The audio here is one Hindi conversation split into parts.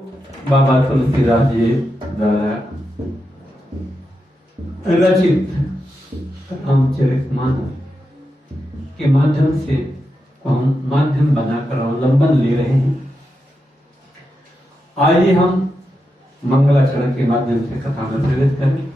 बाबा तुलसीदास जी द्वारा रचित रामचरितमानस के माध्यम से हम माध्यम बनाकर अवलंबन ले रहे हैं। आइए हम मंगलाचरण के माध्यम से कथा में प्रवेश करें।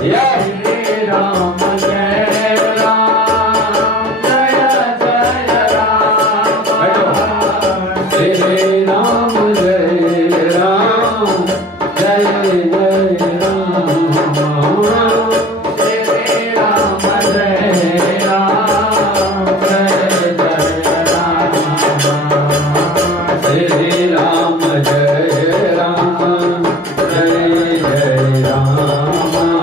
Jai Ram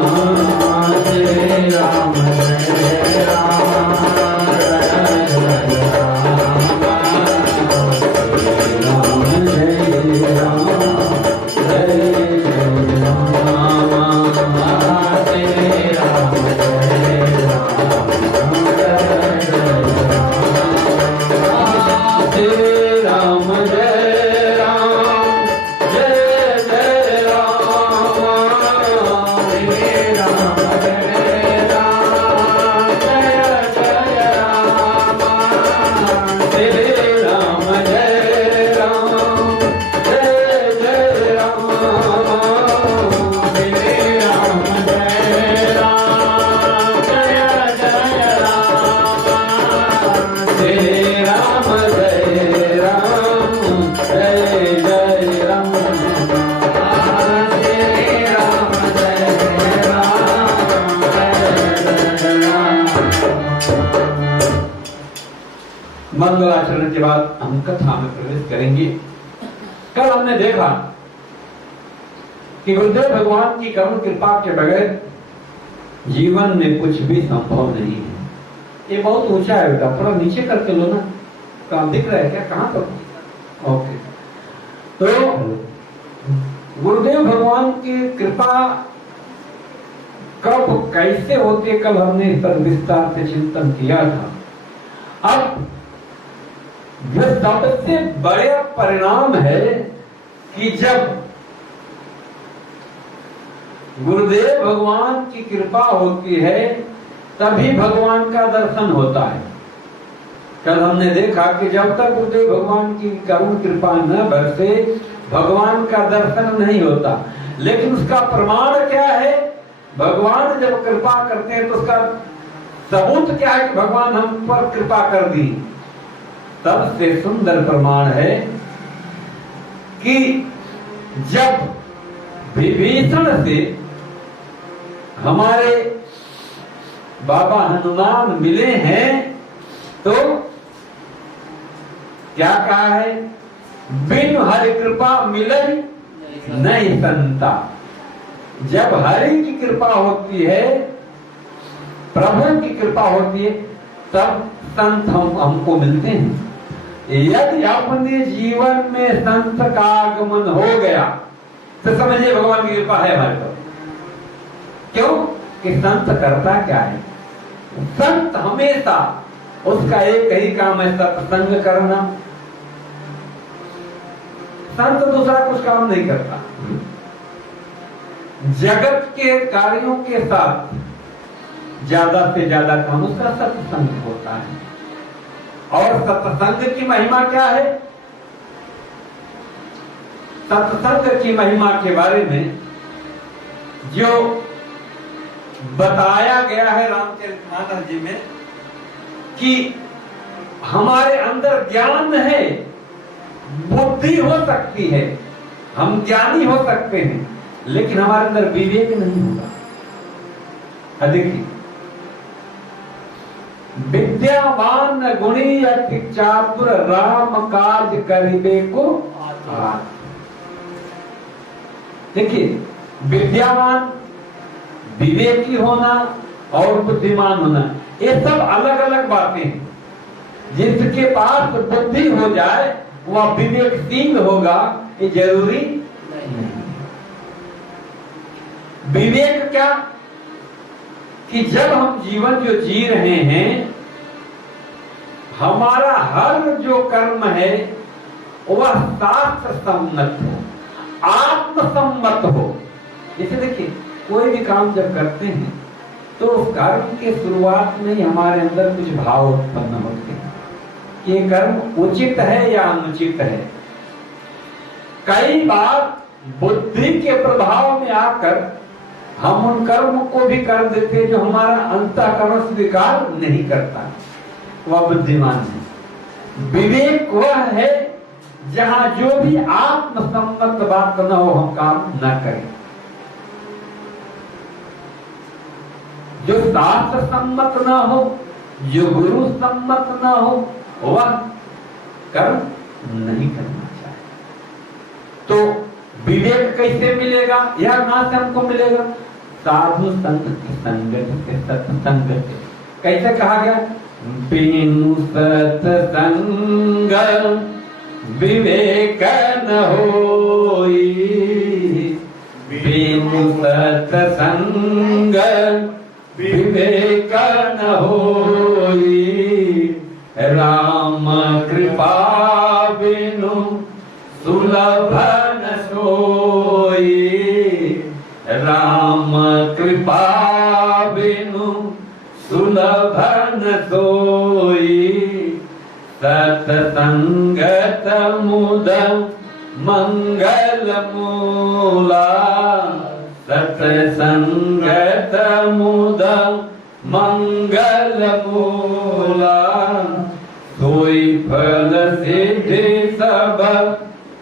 मंगलाचरण के बाद हम कथा में प्रवेश करेंगे। कल हमने देखा कि गुरुदेव भगवान की करुण कृपा के बगैर जीवन में कुछ भी संभव नहीं है। ये बहुत ऊंचा है बेटा, थोड़ा नीचे करके लो ना। काम दिख रहा है क्या? कहां पर? ओके। तो गुरुदेव भगवान की कृपा कब कैसे होती है, कल हमने इस पर विस्तार से चिंतन किया था। अब यह सबसे बड़ा परिणाम है कि जब गुरुदेव भगवान की कृपा होती है तभी भगवान का दर्शन होता है। कल हमने देखा कि जब तक गुरुदेव भगवान की करुण कृपा न बरसे भगवान का दर्शन नहीं होता। लेकिन उसका प्रमाण क्या है? भगवान जब कृपा करते हैं तो उसका सबूत क्या है कि भगवान हम पर कृपा कर दी। सबसे सुंदर प्रमाण है कि जब विभीषण से हमारे बाबा हनुमान मिले हैं तो क्या कहा है? बिन हरि कृपा मिले नहीं संता। जब हरि की कृपा होती है, प्रभु की कृपा होती है, तब संत हमको मिलते हैं। यदि अपने जीवन में संत का आगमन हो गया तो समझिए भगवान की कृपा है हमारे पर। क्यों? कि संत करता क्या है? संत हमेशा उसका एक ही काम है, सत्संग करना। संत दूसरा कुछ काम नहीं करता। जगत के कार्यों के साथ ज्यादा से ज्यादा काम उसका सत्संग होता है। और सत्संग की महिमा क्या है? सत्संग की महिमा के बारे में जो बताया गया है रामचरितमानस जी में कि हमारे अंदर ज्ञान है, बुद्धि हो सकती है, हम ज्ञानी हो सकते हैं, लेकिन हमारे अंदर विवेक नहीं होगा। देखिए, विद्यावान गुणी अति चातुर राम काज करिबे को आत। देखिए, विद्यावान, विवेकी होना और बुद्धिमान होना, ये सब अलग अलग बातें हैं। जिसके पास बुद्धि हो जाए वह विवेकशील होगा, ये जरूरी नहीं। विवेक क्या? कि जब हम जीवन जो जी रहे हैं, हमारा हर जो कर्म है वह शास्त्र सम्मत हो, आत्मसम्मत हो। जैसे देखिए, कोई भी काम जब करते हैं तो कर्म के शुरुआत में ही हमारे अंदर कुछ भाव उत्पन्न होते हैं। ये कर्म उचित है या अनुचित है। कई बार बुद्धि के प्रभाव में आकर हम उन कर्म को भी कर देते हैं जो हमारा अंतःकरण स्वीकार नहीं करता। वह बुद्धिमान है। विवेक वह है जहां जो भी आत्मसम्मत बात न हो हम काम न करें। जो शास्त्र सम्मत न हो, जो गुरु सम्मत न हो, वह कर्म नहीं करना चाहिए। तो विवेक कैसे मिलेगा? यह कहां से हमको मिलेगा? साधु संत की संगत से, सत्संग से। कैसे कहा गया? बिनु सत्संग विवेक न होई, बिनु सत्संग विवेक न होई, राम कृपा बिनु सुलभ न सोई, राम कृपा बिनु सुलभ न सोई, सत्संगत मुद मंगल मूला, सत्संगत मुद मंगल मूला, सोई फल सिद्धि सब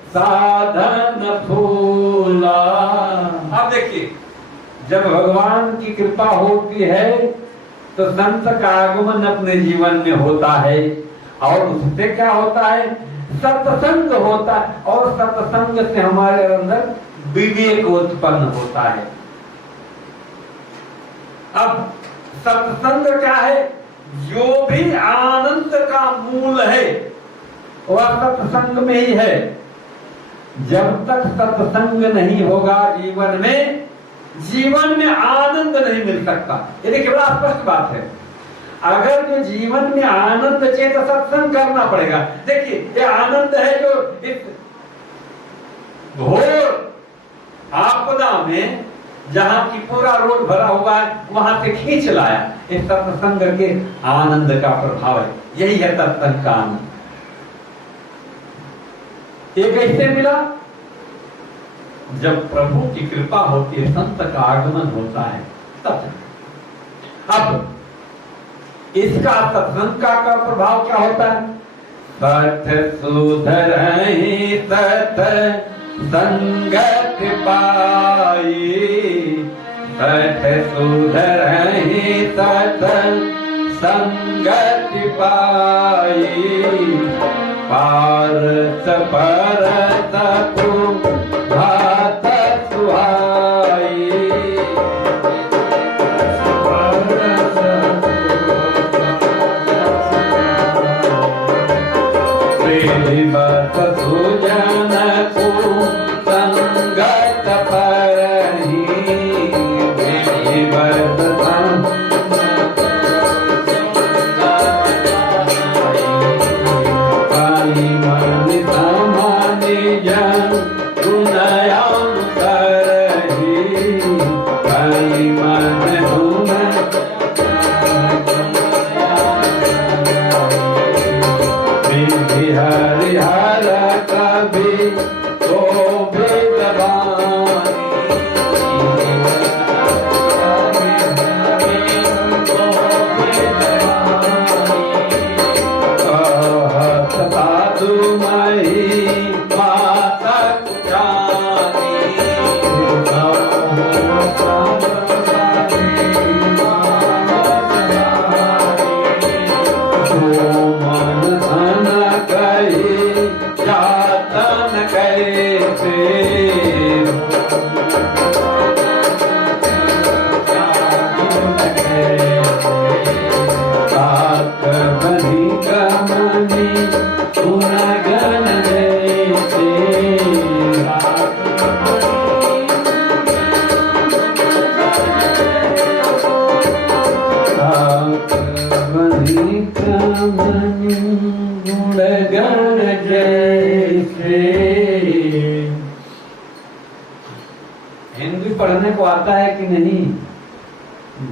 साधन फूला। अब देखिए, जब भगवान की कृपा होती है तो संत का आगमन अपने जीवन में होता है और उससे क्या होता है, सत्संग होता है, और सत्संग से हमारे अंदर विवेक उत्पन्न होता है। अब सत्संग क्या है, जो भी आनंद का मूल है वह सत्संग में ही है। जब तक सत्संग नहीं होगा जीवन में आनंद नहीं मिल सकता। ये देखिए बड़ा स्पष्ट बात है। अगर जो जीवन में आनंद चाहिए तो सत्संग करना पड़ेगा। देखिए ये आनंद है जो इस घोर आपदा में जहां की पूरा रोड भरा हुआ है वहां से खींच लाया, इस सत्संग के आनंद का प्रभाव है। यही है सत्संग का आनंद। ये कैसे मिला, जब प्रभु की कृपा होती है, संत का आगमन होता है तब। अब इसका सत्संग का प्रभाव क्या होता है, सत सुधरहि सत संगत पाई, सत सुधरहि सत संगत पाई, पारस परस को भात सुहाई, प्रेमत सुजन को संगत परहि, प्रेमत हिंदी पढ़ने को आता है कि नहीं,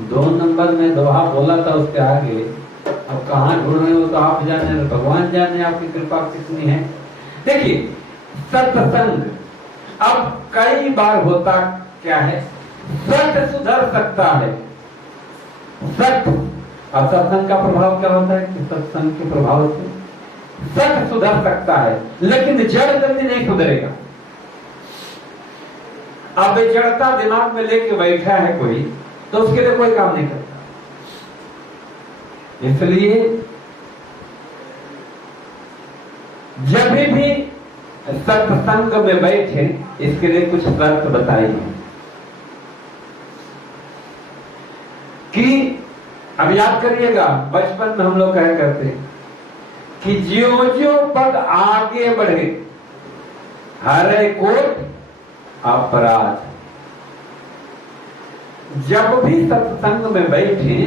2 नंबर में दोहा बोला था उसके आगे। अब कहाँ ढूंढ रहे हो तो आप जाने, भगवान जाने आपकी कृपा कितनी है। देखिए सत्संग अब कई बार होता क्या है, सत सुधर सकता है, सत। और सत्संग का प्रभाव क्या होता है कि सत्संग के प्रभाव से सत सुधर सकता है, लेकिन जड़ जल्दी नहीं सुधरेगा। अब जड़ता दिमाग में लेके बैठा है कोई, तो उसके लिए कोई काम नहीं करता। इसलिए जब भी सत्संग में बैठे, इसके लिए कुछ शर्त बताइए कि अब याद करिएगा, बचपन में हम लोग कहा करते कि ज्यो ज्यो पद आगे बढ़े हरे कोट अपराध। जब भी सत्संग में बैठे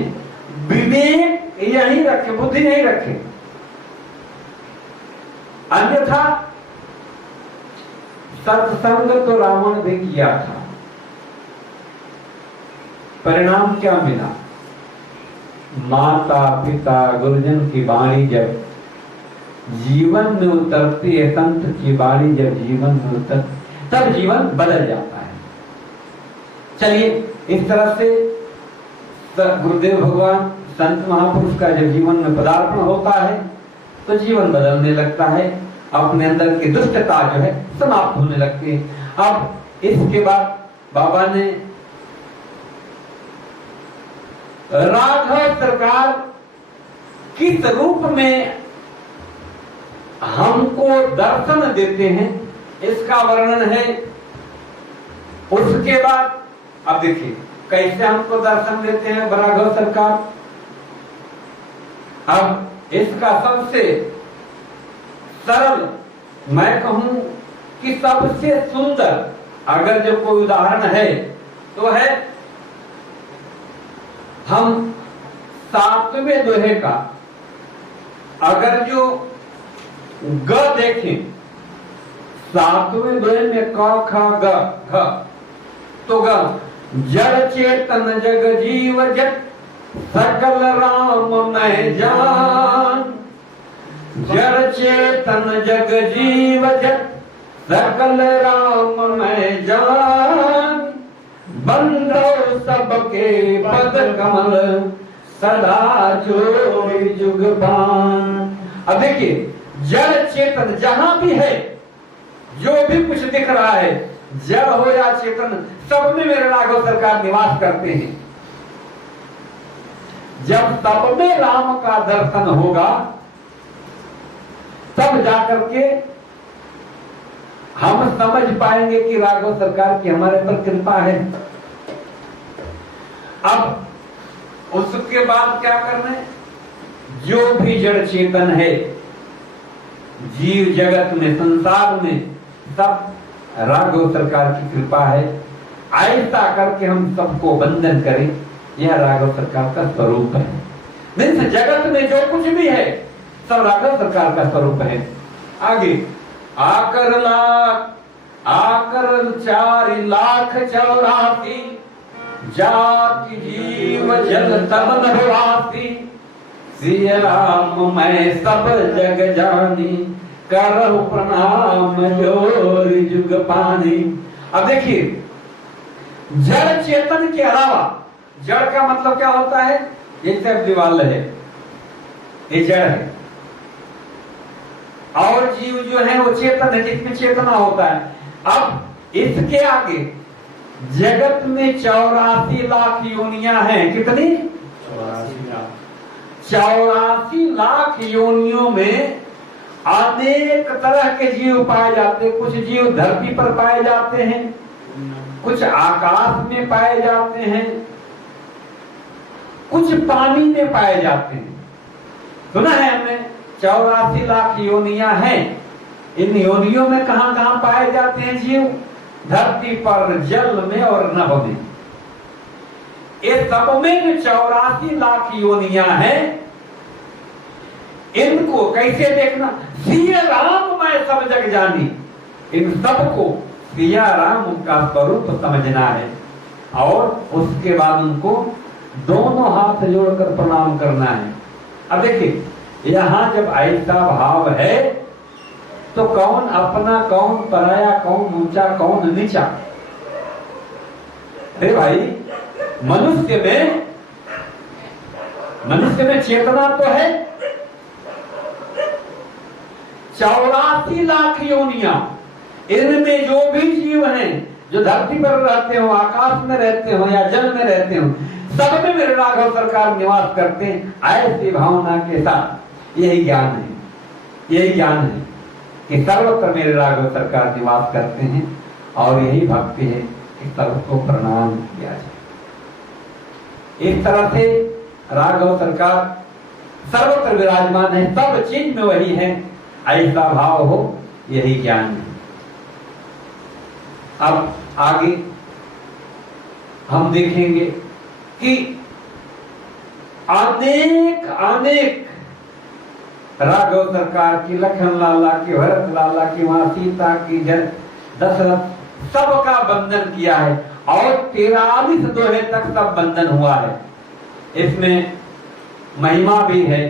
विवेक यही रखे, बुद्धि नहीं रखे, अन्यथा सत्संग तो रावण ने किया था, परिणाम क्या मिला, माता पिता गुरुजन की वाणी जब जीवन में उतरती है, संत की वाणी जब जीवन में उतरती, तब जीवन बदल जाता है। चलिए इस तरह से गुरुदेव भगवान संत महापुरुष का जब जीवन में पदार्पण होता है तो जीवन बदलने लगता है, अपने अंदर की दुष्टता जो है समाप्त होने लगती है। अब इसके बाद बाबा ने राघव सरकार किस रूप में हमको दर्शन देते हैं, इसका वर्णन है। उसके बाद अब देखिए कैसे हमको दर्शन देते हैं राघव सरकार। अब इसका सबसे सरल मैं कहूं कि सबसे सुंदर अगर जो कोई उदाहरण है तो है हम 7वें दोहे का अगर जो ग देखें, 7वें दोहे में क ख ग घ, तो ग जड़ चेतन जग जीव जग सकल राम मैं जान। जड़ चेतन जग जीव जग सकल राम मैं जान। बंदो सबके पद कमल सदा जोड़ जुगबान। अब देखिए जड़ चेतन जहां भी है, जो भी कुछ दिख रहा है, जड़ हो या चेतन, सब में मेरे राघव सरकार निवास करते हैं। जब सब में राम का दर्शन होगा तब जाकर के हम समझ पाएंगे कि राघव सरकार की हमारे पर कृपा है। अब उसके बाद क्या करना है, जो भी जड़ चेतन है जीव जगत में संसार में सब राघव सरकार की कृपा है। ऐसा करके हम सबको वंदन करें, यह राघव सरकार का स्वरूप है। मीन्स जगत में जो कुछ भी है सब राघव सरकार का स्वरूप है। आगे आकर 4,84,00,000 जाति जीव जल तब नवासी। सिया राम मैं सब जग जानी, करहु प्रणाम जोर जुग पानी। अब देखिए जड़ चेतन के अलावा, जड़ का मतलब क्या होता है, जैसे दीवाल है ये जड़ है, और जीव जो है वो चेतन है जिसमें चेतना होता है। अब इसके आगे जगत में 84 लाख योनियां हैं। कितनी? 84 लाख योनियों में अनेक तरह के जीव पाए जाते हैं। कुछ जीव धरती पर पाए जाते हैं, कुछ आकाश में पाए जाते हैं, कुछ पानी में पाए जाते हैं। सुना है हमने 84 लाख योनियां हैं। इन योनियों में कहां कहां पाए जाते हैं जीव? धरती पर, जल में और नभ में। ये सब में 84 लाख योनियां हैं। इनको कैसे देखना? सिया राम मैं सब जग जानी। इन सबको सिया राम का स्वरूप समझना है और उसके बाद उनको दोनों हाथ जोड़कर प्रणाम करना है। अब देखिए यहां जब ऐसा भाव है तो कौन अपना, कौन पराया, कौन ऊंचा, कौन नीचा? अरे भाई मनुष्य में चेतना तो है। 84 लाख योनियां, इनमें जो भी जीव हैं, जो धरती पर रहते हो, आकाश में रहते हो या जल में रहते हो, सब में मेरे राघव सरकार निवास करते हैं। ऐसी भावना के साथ यही ज्ञान है, यही ज्ञान है कि सर्वत्र मेरे राघव सरकार निवास करते हैं। और यही भक्ति है कि सबको प्रणाम किया जाए। इस तरह से राघव सरकार सर्वत्र विराजमान है, सब चीज में वही है। ऐसा भाव हो, यही ज्ञान है। अब आगे हम देखेंगे कि अनेक राघव सरकार की, लखन लाला की, भरत लाला की, वहां सीता की, दशरथ सबका बंधन किया है और 43 दोहे तक सब बंधन हुआ है। इसमें महिमा भी है,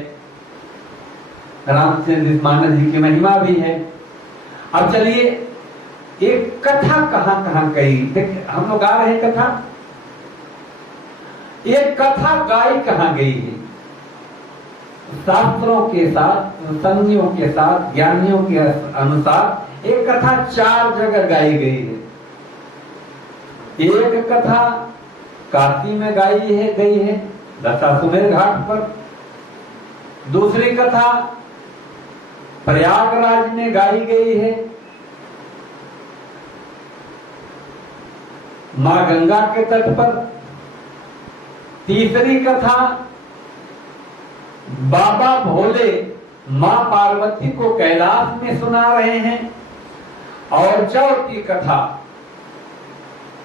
रामचंद्र मानस जी की महिमा भी है। अब चलिए एक कथा कहां कहां गई, देखिए हम लोग गा रहे हैं कथा। एक कथा गाई कहां गई है? शास्त्रों के साथ, संज्ञों के साथ, ज्ञानियों के अनुसार एक कथा 4 जगह गाई गई है। एक कथा काशी में गई है दशाश्वमेध घाट पर। दूसरी कथा प्रयागराज में गाई गई है। मां गंगा के तट पर। तीसरी कथा बाबा भोले मां पार्वती को कैलाश में सुना रहे हैं। और चौथी कथा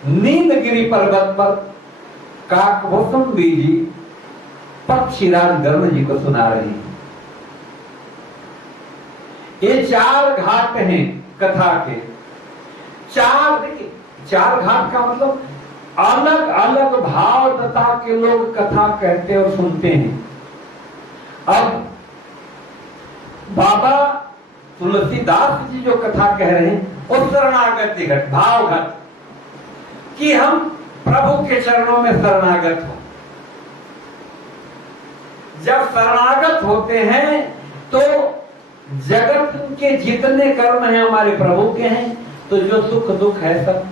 नीलगिरी पर्वत पर काकभूषुंडी जी पक्षीराज गरुड़ जी को सुना रहे हैं। ये 4 घाट हैं कथा के। देखिए 4 घाट का मतलब अलग अलग भावदता के लोग कथा कहते और सुनते हैं। अब बाबा तुलसीदास जी जो कथा कह रहे हैं वो शरणागति घट, भाव घट, कि हम प्रभु के चरणों में शरणागत हो। जब शरणागत होते हैं तो जगत के जितने कर्म हैं हमारे प्रभु के हैं, तो जो सुख दुख है सब,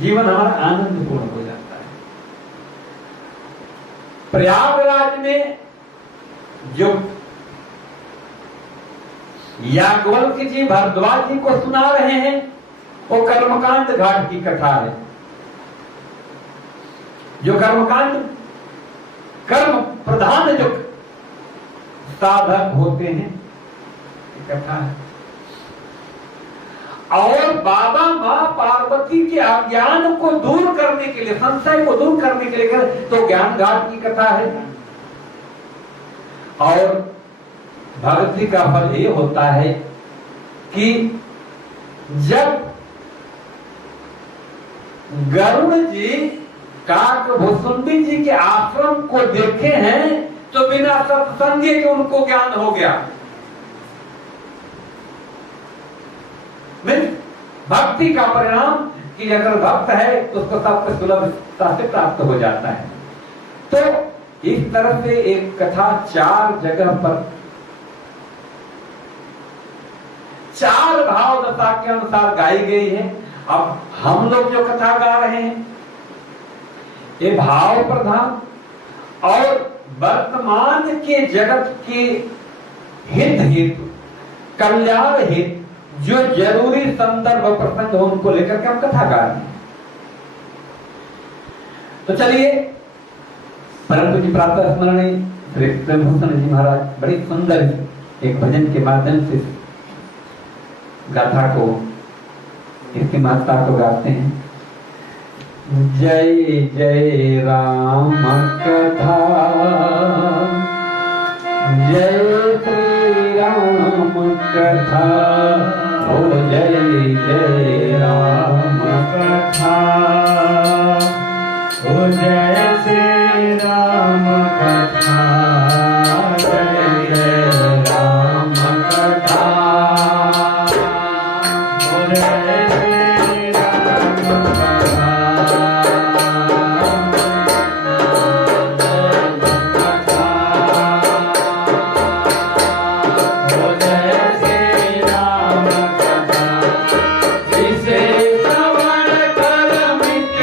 जीवन हमारा आनंदपूर्ण हो जाता है। प्रयागराज में जो याज्ञवल्क्य जी भारद्वाज जी को सुना रहे हैं वो कर्मकांड घाट की कथा है। जो कर्मकांड, कर्म प्रधान जो साधक होते हैं कथा है। और बाबा मां पार्वती के अज्ञान को दूर करने के लिए, संशय को दूर करने के लिए तो ज्ञान घाट की कथा है। और भक्ति का फल ये होता है कि जब गरुड़ जी काकभूषुंडी जी के आश्रम को देखे हैं तो बिना सत्संगे के उनको ज्ञान हो गया। भक्ति का परिणाम कि अगर भक्त है तो उसको सब सुलभता से प्राप्त हो जाता है। तो इस तरह से एक कथा 4 जगह पर 4 भाव दशा के अनुसार गाई गई है। अब हम लोग जो कथा गा रहे हैं ये भाव प्रधान और वर्तमान के जगत के हित हेतु, कल्याण हेतु जो जरूरी संदर्भ प्रसंग हो उनको लेकर के हम कथा गा रहे हैं। तो चलिए परम पूज्य प्रातः स्मरणीय श्री प्रेमभूषण जी महाराज बड़ी सुंदर एक भजन के माध्यम से गाथा को, इसकी महत्ता को गाते हैं। जय जय राम कथा, जय श्री राम कथा, ओ जय जय राम कथा, ओ जय श्री राम कथा, जय जय राम कथा, ओ जय श्री राम कथा, जिसे श्रवण कर मिट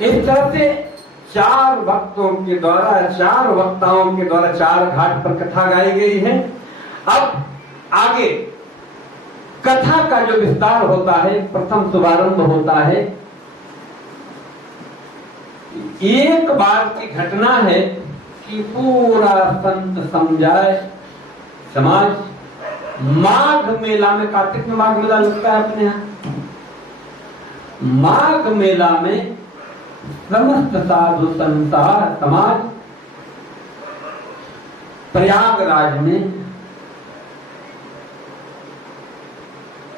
इस तरह से 4 वक्तों के द्वारा, 4 वक्ताओं के द्वारा 4 घाट पर कथा गाई गई है। अब आगे कथा का जो विस्तार होता है, प्रथम शुभारंभ होता है। एक बार की घटना है कि पूरा संत समझाए समाज माघ मेला में, कार्तिक में माघ मेला लगता है अपने यहाँ, माघ मेला में समस्त साधु संसार समाज प्रयागराज में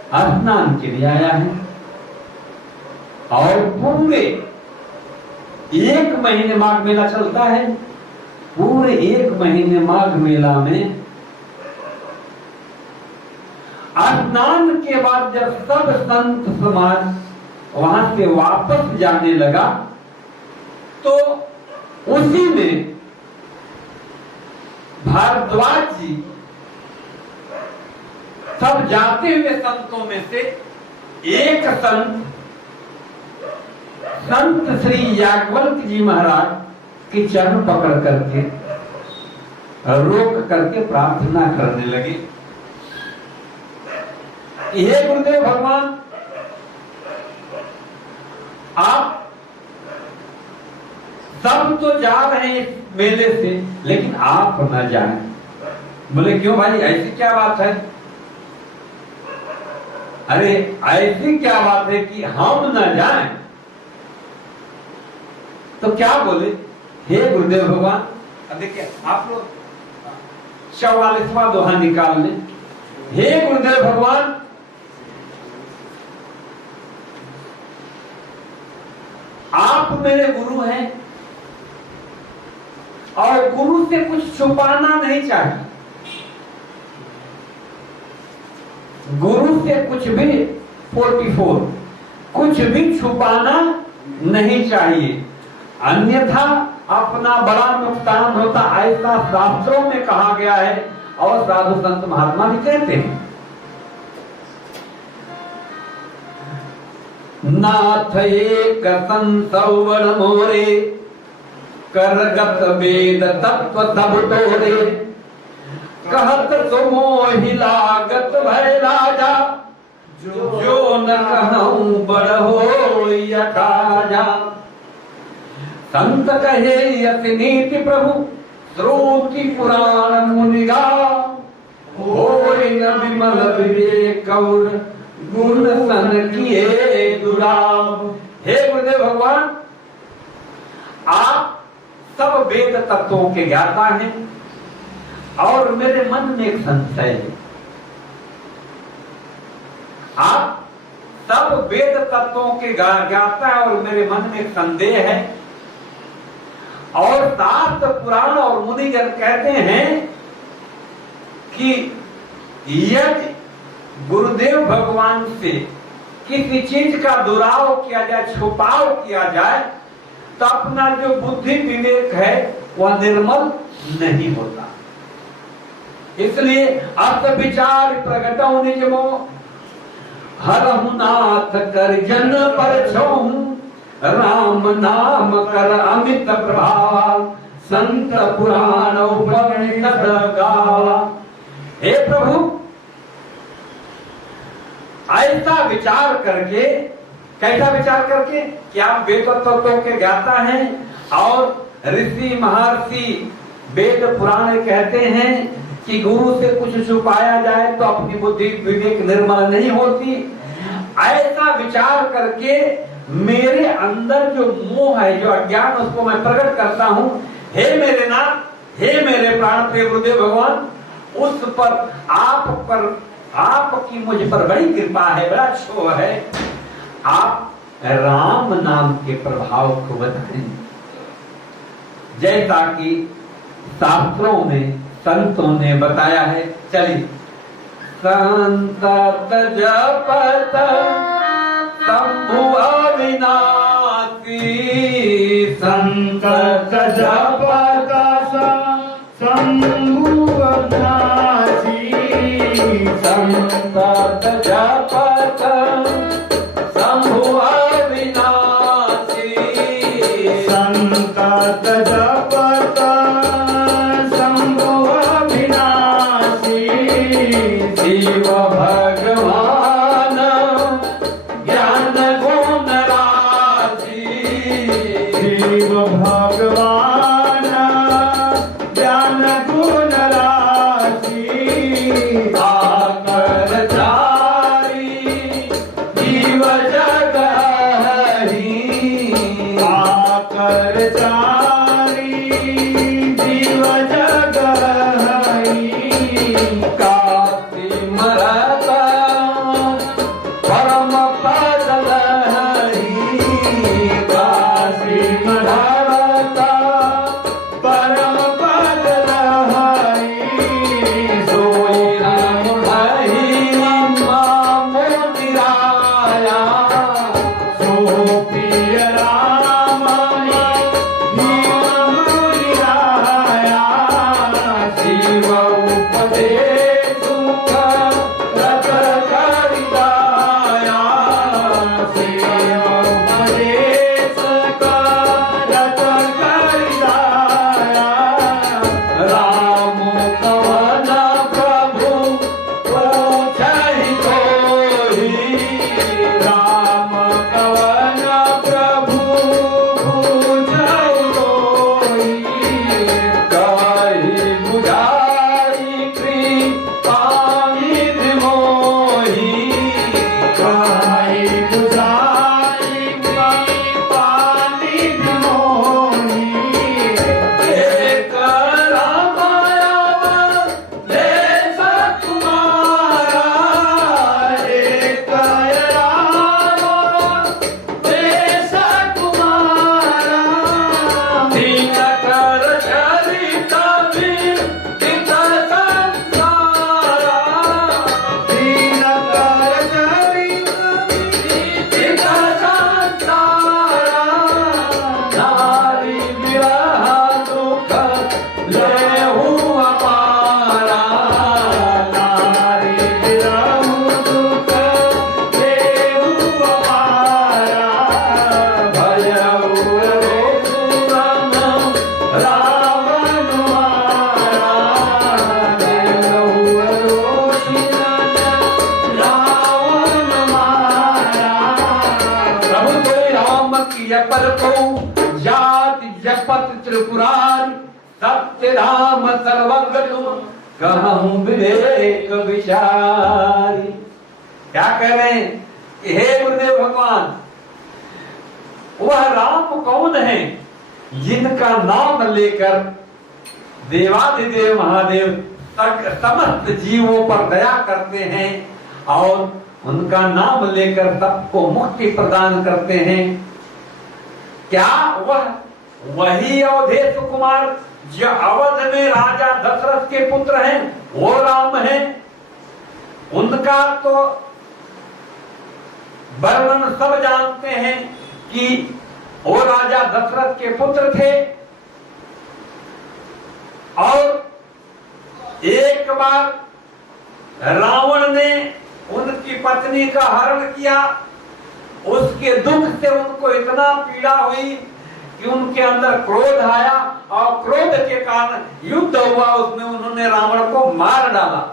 स्नान के लिए आया है और पूरे 1 महीने माघ मेला चलता है। पूरे 1 महीने माघ मेला में स्नान के बाद जब सब संत समाज वहां से वापस जाने लगा तो उसी में भारद्वाज जी सब जाते हुए संतों में से एक संत श्री याज्ञवल्क्य जी महाराज के चरण पकड़ करके रोक करके प्रार्थना करने लगे, हे गुरुदेव भगवान, आप सब तो जा रहे हैं इस मेले से, लेकिन आप न जाएं। बोले क्यों भाई, ऐसी क्या बात है? अरे ऐसी क्या बात है कि हम न जाएं? तो क्या बोले, हे गुरुदेव भगवान, अब देखिए आप लोग 44वां दोहा निकाल लें। हे गुरुदेव भगवान, आप मेरे गुरु हैं और गुरु से कुछ छुपाना नहीं चाहिए, गुरु से कुछ भी 44 कुछ भी छुपाना नहीं चाहिए, अन्यथा अपना बड़ा नुकसान होता, ऐसा शास्त्रों में कहा गया है और साधु संत महात्मा भी कहते हैं। नाथ एक संसवर मोरे, करगत वेद तत्व तब तोरे, कहत तो मोहि लागत भय राजा, जो न कहूं बड़ होई अकाजा। संत कहे यति नीति प्रभु, श्रुति पुराण मुनिगा, होय न विमल विवेक और गुण सन किए दुराव। हे गुरुदेव भगवान, आप सब वेद तत्वों के ज्ञाता हैं और मेरे मन में एक संशय है। आप सब वेद तत्वों के ज्ञाता है और मेरे मन में एक संदेह है, और शास्त्र पुराण और मुनिजन कहते हैं कि यदि गुरुदेव भगवान से किसी चीज का दुराव किया जाए, छुपाव किया जाए, तो अपना जो बुद्धि विवेक है वह निर्मल नहीं होता। इसलिए अर्थ विचार प्रगटौ निजमो, हरहु नाथ कर जन पर छौहु, राम नाम कर अमित प्रभाव, संत पुराण उपनिषद गावा। हे प्रभु, ऐसा विचार करके, कैसा विचार करके कि आप वेद तत्वों के ज्ञाता हैं और ऋषि महर्षि वेद पुराण कहते हैं कि गुरु से कुछ छुपाया जाए तो अपनी बुद्धि विवेक निर्मल नहीं होती। ऐसा विचार करके मेरे अंदर जो मोह है, जो अज्ञान, उसको मैं प्रकट करता हूं। हे मेरे नाथ, हे मेरे प्राण प्रिय गुरुदेव भगवान, उस पर आपकी मुझ पर बड़ी कृपा है, बड़ा क्षोभ है। आप राम नाम के प्रभाव को बताएं, जैसा कि शास्त्रों में संतों ने बताया है। चलिए, संत जपत शंभु अविनाशी, संत जपत शंभु अविनाशी, संत जपत शंभु अविनाशी, जपत को जाति जपत त्रिपुरारी, सत्य धाम सर्वज्ञ कहूं विवेक विचारी। क्या कह रहे हैं? हे गुरुदेव भगवान, वह राम कौन है जिनका नाम लेकर देवाधिदेव महादेव समस्त जीवों पर दया करते हैं और उनका नाम लेकर सबको मुक्ति प्रदान करते हैं? क्या वह वही अवधेश कुमार जो अवध में राजा दशरथ के पुत्र हैं, वो राम हैं? उनका तो वर्णन सब जानते हैं कि वो राजा दशरथ के पुत्र थे और एक बार रावण ने उनकी पत्नी का हरण किया। उसके दुख से उनको इतना पीड़ा हुई कि उनके अंदर क्रोध आया और क्रोध के कारण युद्ध हुआ, उसमें उन्होंने रावण को मार डाला।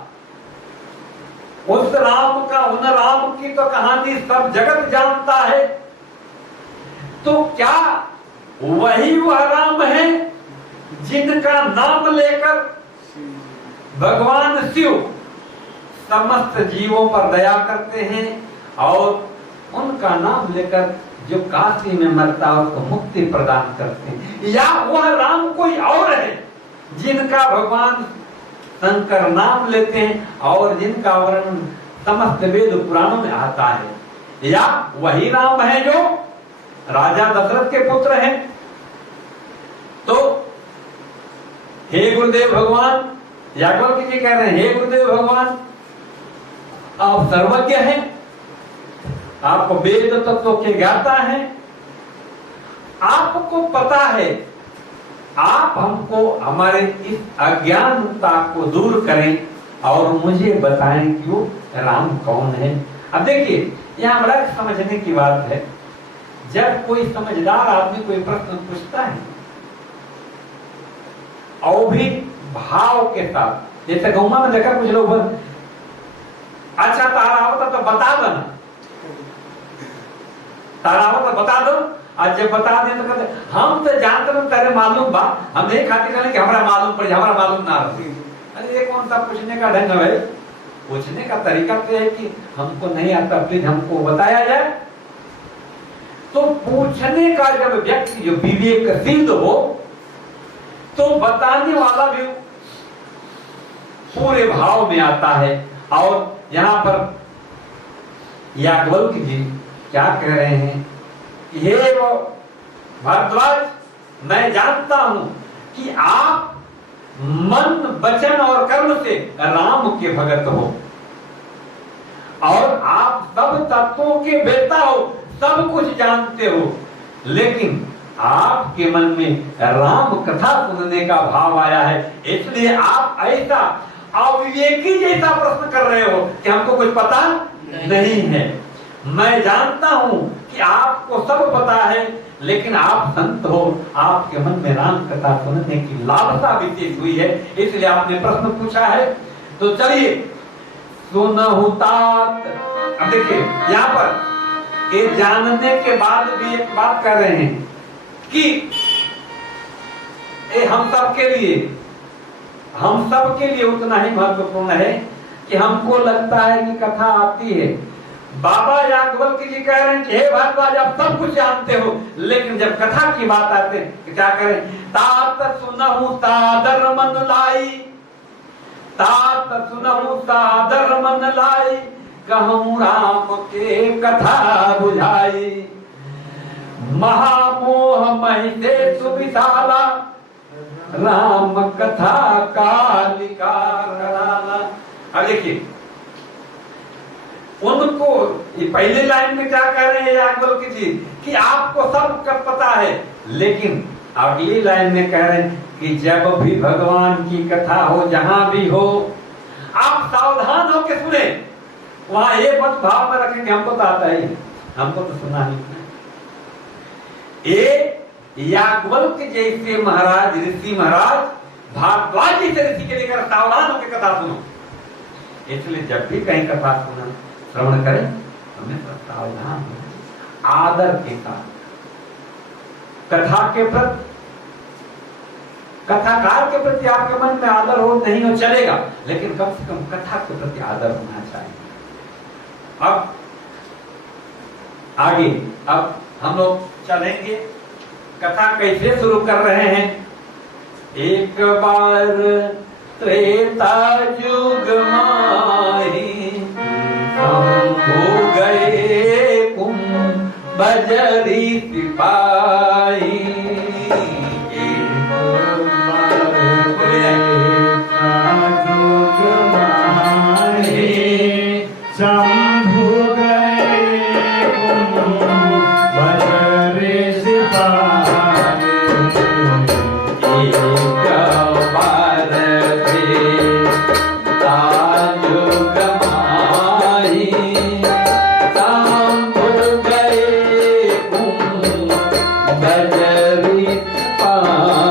उन राम की तो कहानी सब जगत जानता है। तो क्या वही वह राम है जिनका नाम लेकर भगवान शिव समस्त जीवों पर दया करते हैं और उनका नाम लेकर जो काशी में मरता है उसको मुक्ति प्रदान करते हैं? या वह राम कोई और है जिनका भगवान शंकर नाम लेते हैं और जिनका वर्णन समस्त वेद पुराणों में आता है? या वही राम है जो राजा दशरथ के पुत्र हैं? तो हे गुरुदेव भगवान, याज्ञवल्क्य जी कह रहे हैं, हे गुरुदेव भगवान, आप सर्वज्ञ हैं, आप वेद तत्व के ज्ञाता हैं, आपको पता है, आप हमको हमारे इस अज्ञानता को दूर करें और मुझे बताएं कि वो राम कौन है। अब देखिए, यहाँ बड़ा समझने की बात है। जब कोई समझदार आदमी कोई प्रश्न पूछता है और भी भाव के साथ, जैसे गौमा में देखा कुछ लोग अच्छा तारा होता तो बता दो ना, तारा होता तो बता दो, आज जब बता दें तो कहते हम तो जानते हैं तेरे मालूम बा, हम नहीं खाते कहने कि हमारा मालूम पड़े, हमारा मालूम ना रहे। अरे ये कौन सा पूछने का ढंग है? पूछने का तरीका तो है कि हमको नहीं आता, प्लीज हमको बताया जाए। तो पूछने का जब व्यक्ति जो विवेकशील हो तो बताने वाला भी पूरे भाव में आता है। और यहाँ पर याज्ञवल्क्य जी क्या कह रहे हैं? हे भरद्वाज, मैं जानता हूं कि आप मन वचन और कर्म से राम के भगत हो और आप सब तत्वों के वेता हो, सब कुछ जानते हो, लेकिन आपके मन में राम कथा सुनने का भाव आया है, इसलिए आप ऐसा अविवेकी जैसा प्रश्न कर रहे हो कि हमको कुछ पता नहीं है। मैं जानता हूं कि आपको सब पता है, लेकिन आप संत हो, आपके मन में राम कथा सुनने की लालसा विशेष हुई है, इसलिए आपने प्रश्न पूछा है। तो चलिए सुनहु तात। अब देखिए यहाँ पर ये जानने के बाद भी एक बात कर रहे हैं कि ये हम सब के लिए उतना ही महत्वपूर्ण है कि हमको लगता है कि कथा आती है। बाबा याज्ञवल्क्य जी कह रहे हैं कि हे भारद्वाज, आप सब कुछ जानते हो, लेकिन जब कथा की बात आते हैं क्या करें? तात सुनहु सादर मन लाई, तात सुनहु सादर मन लाई, कहूँ राम के कथा बुझाई, महामोह महिषे सुविशाला, राम कथा कालिका कराला। अब देखिए उनको पहले लाइन में क्या कह रहे हैं याज्ञवल्क्य जी कि आपको सब का पता है, लेकिन अगली लाइन में कह रहे हैं कि जब भी भगवान की कथा हो, जहां भी हो, आप सावधान होकर सुने। वहां ये मत भाव में रखेंगे हमको तो आता ही, हमको तो सुना ही। ये याज्ञवल्क्य जैसे महाराज, ऋषि महाराज, भारद्वाज जैसे ऋषि के लेकर सावधान होकर कथा सुनो। इसलिए जब भी कहीं कथा सुना श्रवण करें, हमें सावधान आदर के साथ कथा के प्रति, कथाकार के प्रति आपके मन में आदर हो नहीं हो चलेगा, लेकिन कम से कम कथा के प्रति आदर होना चाहिए। अब आगे अब हम लोग चलेंगे, कथा कैसे शुरू कर रहे हैं। एक बार त्रेता युग माही हो गए बजरी सिपाही। शंभु गए बजरी सिपाही। एक बार युग माही बजरी सिपाही।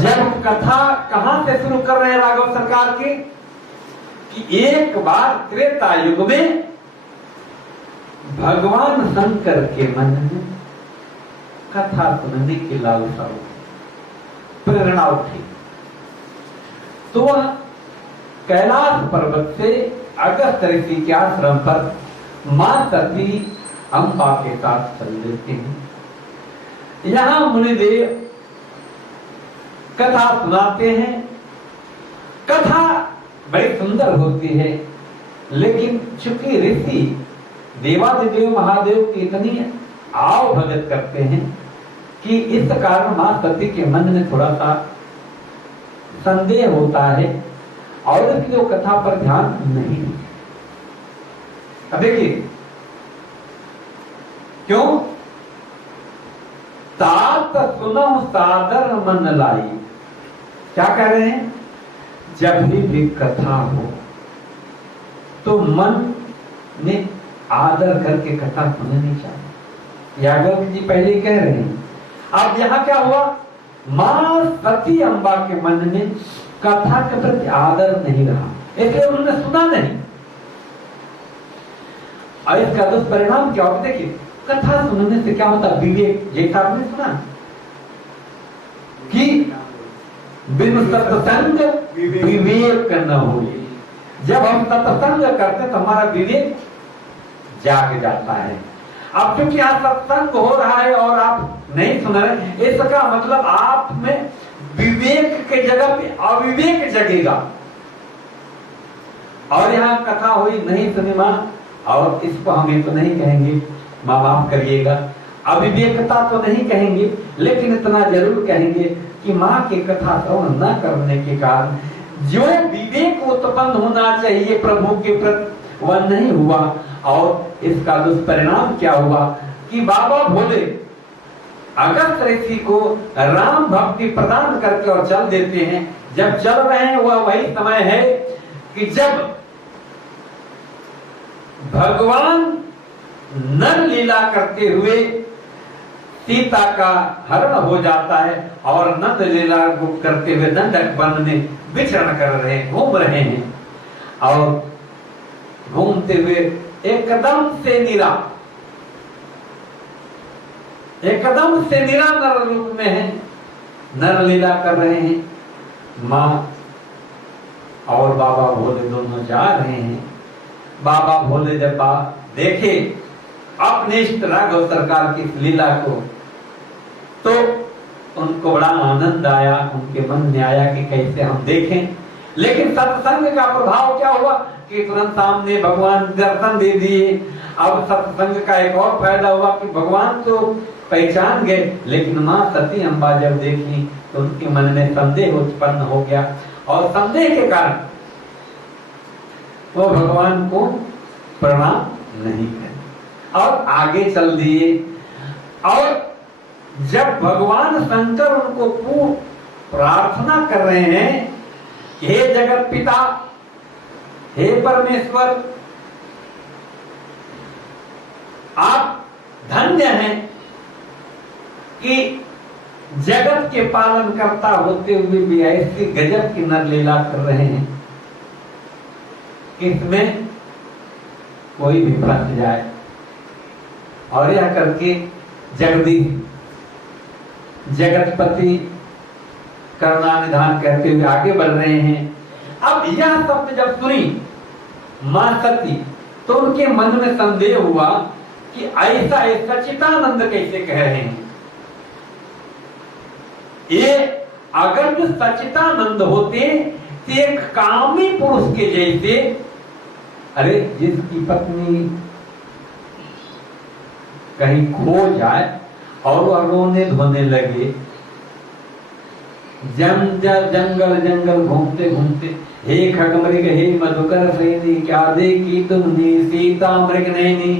जब कथा कहां से शुरू कर रहे हैं राघव सरकार की, कि एक बार त्रेता युग में भगवान शंकर के मन में कथा सुनने की लालसा हो, प्रेरणा उठी, तो वह कैलाश पर्वत से अगस्त ऋषि के आश्रम पर मां सती अम्बा के साथ चल देते हैं। यहां मुनिदेव कथा सुनाते हैं। कथा बड़ी सुंदर होती है, लेकिन चूंकि ऋषि देवादिदेव महादेव की इतनी आव भगत करते हैं कि इस कारण मां सती के मन में थोड़ा सा संदेह होता है और इसकी जो कथा पर ध्यान नहीं। अब देखिए क्यों, तात सुनहु सादर मन लाई। क्या कह रहे हैं, जब भी कथा हो तो मन ने आदर करके कथा सुननी चाहिए। यादव जी पहले ही कह रहे हैं। अब यहां क्या हुआ, मां सती अम्बा के मन में कथा के प्रति आदर नहीं रहा, इसलिए उन्होंने सुना नहीं। और इसका दुष्परिणाम क्या होता है, देखिए कथा सुनने से क्या होता, विवेक, जैसा आपने सुना कि बिन सत्संग विवेक न हो। जब हम सत्संग करते तो हमारा विवेक जाग जाता है। अब क्योंकि यहाँ सत्संग हो रहा है और आप नहीं सुन रहे, इसका मतलब आप में विवेक के जगह पे अविवेक जगेगा। और यहाँ कथा हुई नहीं सुनी मां, और इसको हम ये तो नहीं कहेंगे, मां माफ करिएगा, अविवेकता तो नहीं कहेंगे, लेकिन इतना जरूर कहेंगे कि मां की कथा श्रवण न करने के कारण जो विवेक उत्पन्न होना चाहिए प्रभु के प्रति वह नहीं हुआ। और इसका दुष्परिणाम क्या हुआ कि बाबा भोले अगस्त ऋषि को राम भक्ति प्रदान करके और चल देते हैं। जब चल रहे हैं वह वही समय है कि जब भगवान नर लीला करते हुए सीता का हरण हो जाता है और नंद लीला को करते हुए नंदक वन में विचरण कर रहे हैं, घूम रहे हैं। और घूमते हुए एकदम से निरा नर रूप में है, नर लीला कर रहे हैं। मां और बाबा भोले दोनों जा रहे हैं। बाबा भोले जब देखे अपने इष्ट राघव सरकार की लीला को, तो उनको बड़ा आनंद आया, उनके मन में आया कि कैसे हम देखें। लेकिन सत्संग का प्रभाव क्या हुआ कि तुरंत सामने भगवान दर्शन दे दिए। अब सत्संग का एक और फायदा हुआ कि भगवान तो पहचान गए, लेकिन मां सती अम्बा जब देखी तो उनके मन में संदेह उत्पन्न हो गया, और संदेह के कारण वो भगवान को प्रणाम नहीं करे और आगे चल दिए। और जब भगवान शंकर उनको प्रार्थना कर रहे हैं, हे जगत पिता, हे परमेश्वर, आप धन्य हैं कि जगत के पालन करता होते हुए भी ऐसी गजब की नर लीला कर रहे हैं, इसमें कोई भी फंस जाए। और यह करके जगदीश जगतपति करुणा निधान कहते हुए आगे बढ़ रहे हैं। अब यह शब्द जब सुनी मां सती तो उनके मन में संदेह हुआ कि ऐसा सच्चिदानंद कैसे कह रहे हैं। ये अगर जो सच्चिदानंद होते तो एक कामी पुरुष के जैसे, अरे जिसकी पत्नी कहीं खो जाए और वह रोने धोने लगे, जंगल जंगल घूमते घूमते, हे खगमृग हे मधुकर सैनी, क्या देखी तुमने सीता मृग नैनी,